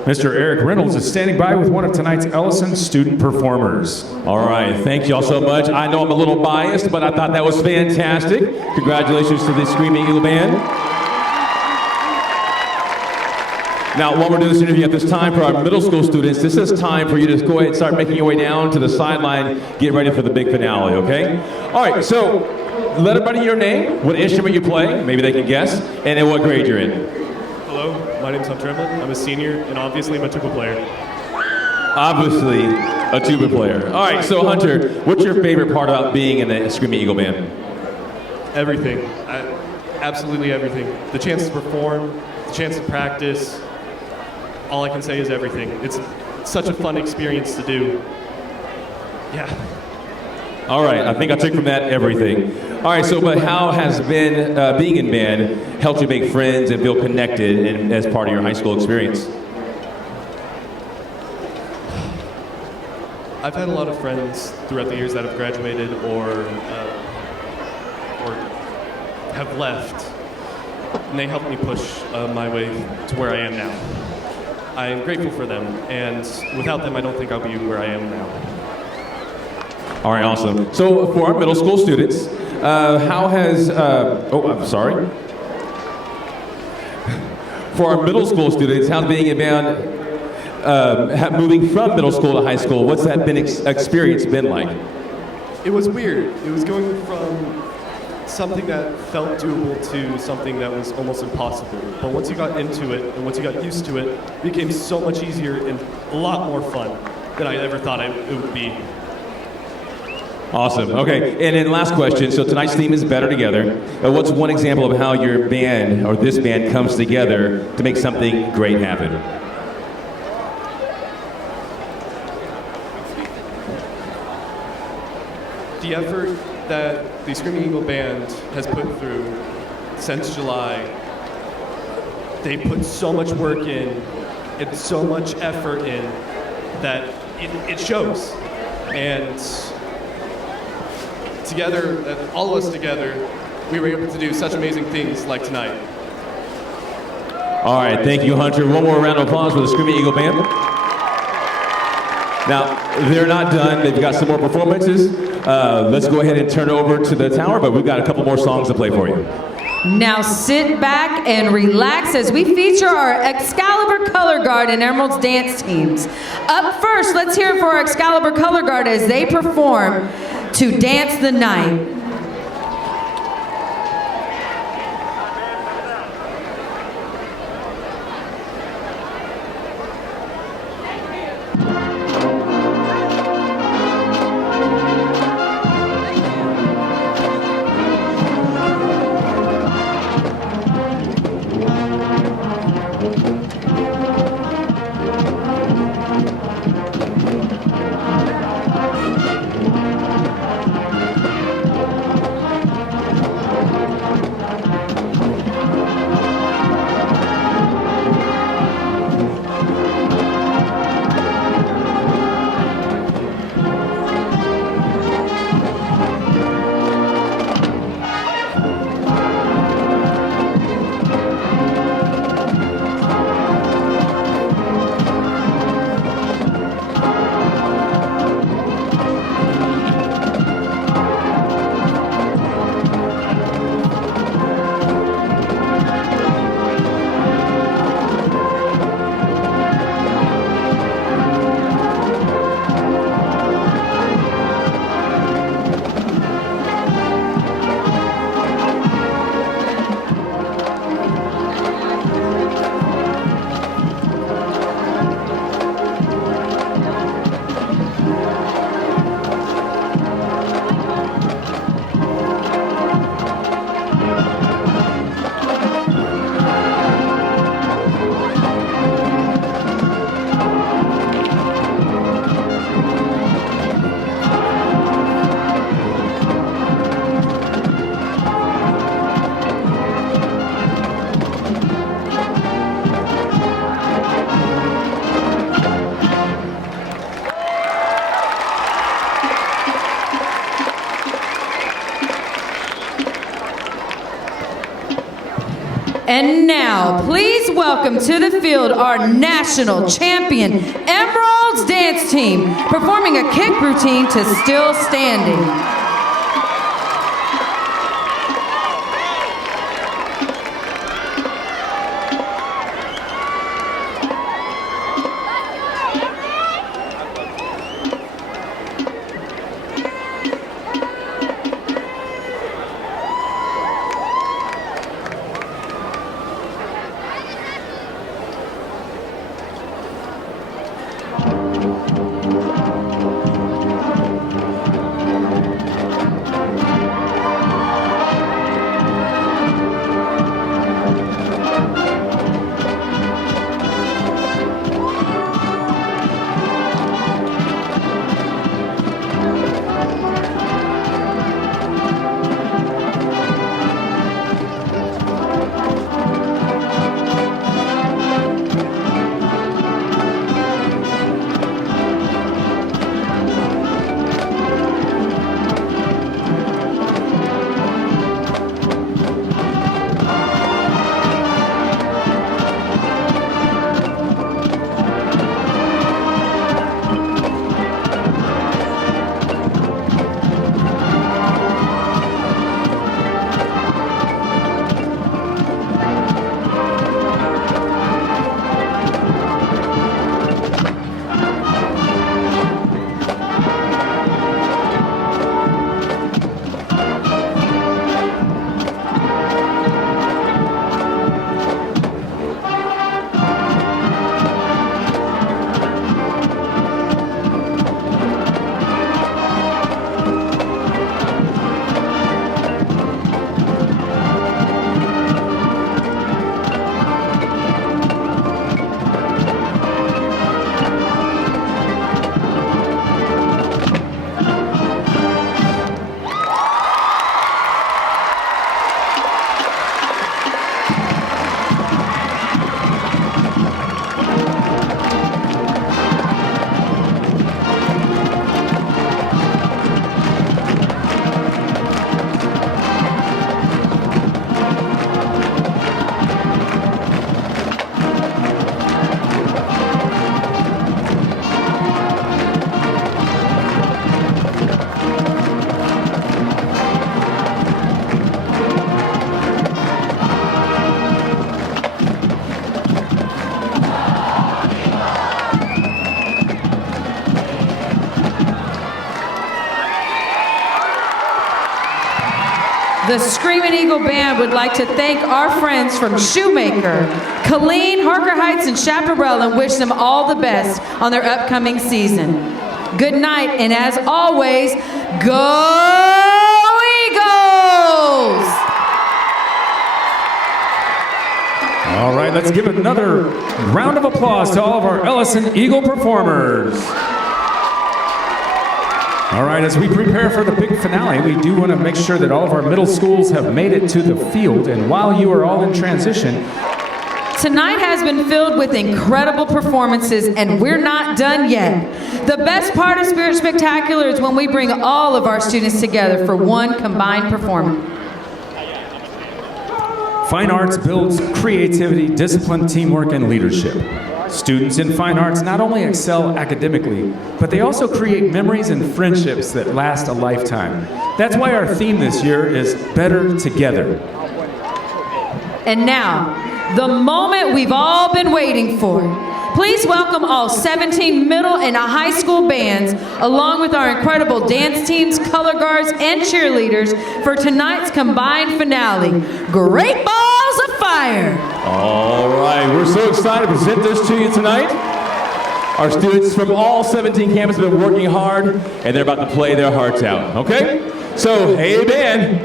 Mr. Eric Reynolds is standing by with one of tonight's Ellison student performers. All right, thank you all so much. I know I'm a little biased, but I thought that was fantastic. Congratulations to the Screaming Eagle Band. Now, while we're doing this interview at this time for our middle school students, this is time for you to go ahead and start making your way down to the sideline, get ready for the big finale, okay? All right, so let everybody your name, what instrument you play, maybe they can guess, and then what grade you're in. Hello, my name's Hunter Tremblett. I'm a senior, and obviously I'm a tuba player. Obviously, a tuba player. All right, so Hunter, what's your favorite part about being in the Screaming Eagle Band? Everything. Absolutely everything. The chance to perform, the chance to practice. All I can say is everything. It's such a fun experience to do. Yeah. All right, I think I took from that everything. All right, so but how has being in band helped you make friends and feel connected as part of your high school experience? I've had a lot of friends throughout the years that have graduated or have left, and they helped me push my way to where I am now. I am grateful for them, and without them, I don't think I'll be where I am now. All right, awesome. So for our middle school students, how has, I'm sorry. For our middle school students, how's being in band, moving from middle school to high school, what's that experience been like? It was weird. It was going from something that felt doable to something that was almost impossible. But once you got into it and once you got used to it, it became so much easier and a lot more fun than I ever thought it would be. Awesome. Okay, and then last question. So tonight's theme is Better Together. What's one example of how your band or this band comes together to make something great happen? The effort that the Screaming Eagle Band has put through since July, they put so much work in and so much effort in that it shows. And together, all of us together, we were able to do such amazing things like tonight. All right, thank you, Hunter. One more round of applause for the Screaming Eagle Band. Now, they're not done. They've got some more performances. Let's go ahead and turn over to the tower, but we've got a couple more songs to play for you. Now sit back and relax as we feature our Excalibur Color Guard and Emeralds dance teams. Up first, let's hear it for our Excalibur Color Guard as they perform To Dance the Night. And now, please welcome to the field our national champion Emeralds dance team, performing a kick routine to Still Standing. The Screaming Eagle Band would like to thank our friends from Shoemaker, Colleen, Harker Heights, and Chaparral and wish them all the best on their upcoming season. Good night, and as always, go Eagles! All right, let's give another round of applause to all of our Ellison Eagle performers. All right, as we prepare for the big finale, we do want to make sure that all of our middle schools have made it to the field. And while you are all in transition, tonight has been filled with incredible performances, and we're not done yet. The best part of Spirit Spectacular is when we bring all of our students together for one combined performance. fine arts builds creativity, discipline, teamwork, and leadership. Students in fine arts not only excel academically, but they also create memories and friendships that last a lifetime. That's why our theme this year is Better Together. And now, the moment we've all been waiting for. Please welcome all 17 middle and high school bands, along with our incredible dance teams, color guards, and cheerleaders for tonight's combined finale, Great Balls of Fire. All right, we're so excited to present this to you tonight. Our students from all 17 campuses have been working hard, and they're about to play their hearts out, okay? So, hey band,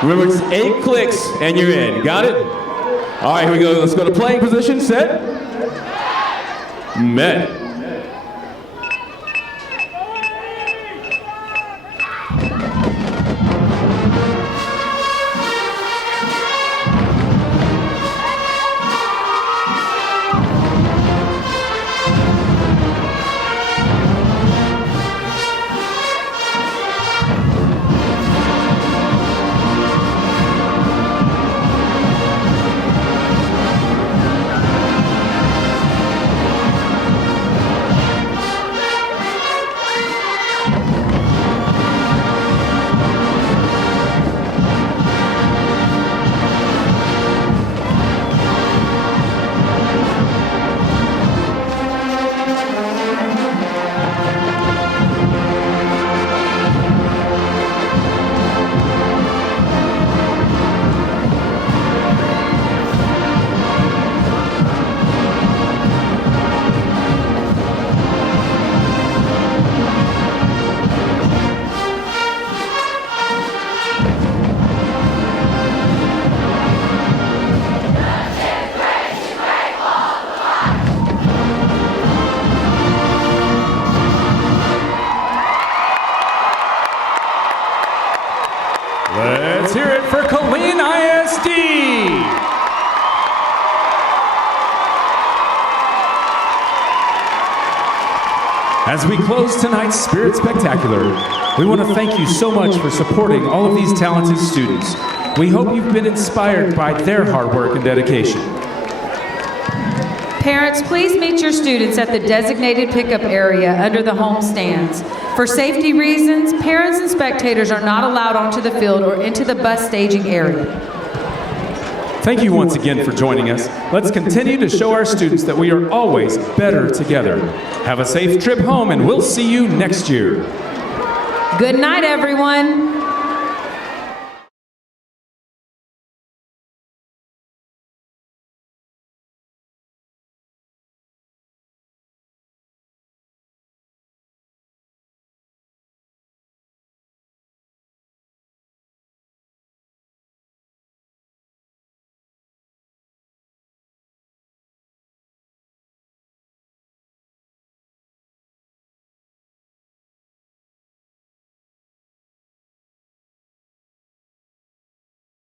remember it's 8 clicks and you're in, got it? All right, here we go, let's go to playing position, set. Met. As we close tonight's Spirit Spectacular, we want to thank you so much for supporting all of these talented students. We hope you've been inspired by their hard work and dedication. Parents, please meet your students at the designated pickup area under the home stands. For safety reasons, parents and spectators are not allowed onto the field or into the bus staging area. Thank you once again for joining us. Let's continue to show our students that we are always better together. Have a safe trip home, and we'll see you next year. Good night, everyone.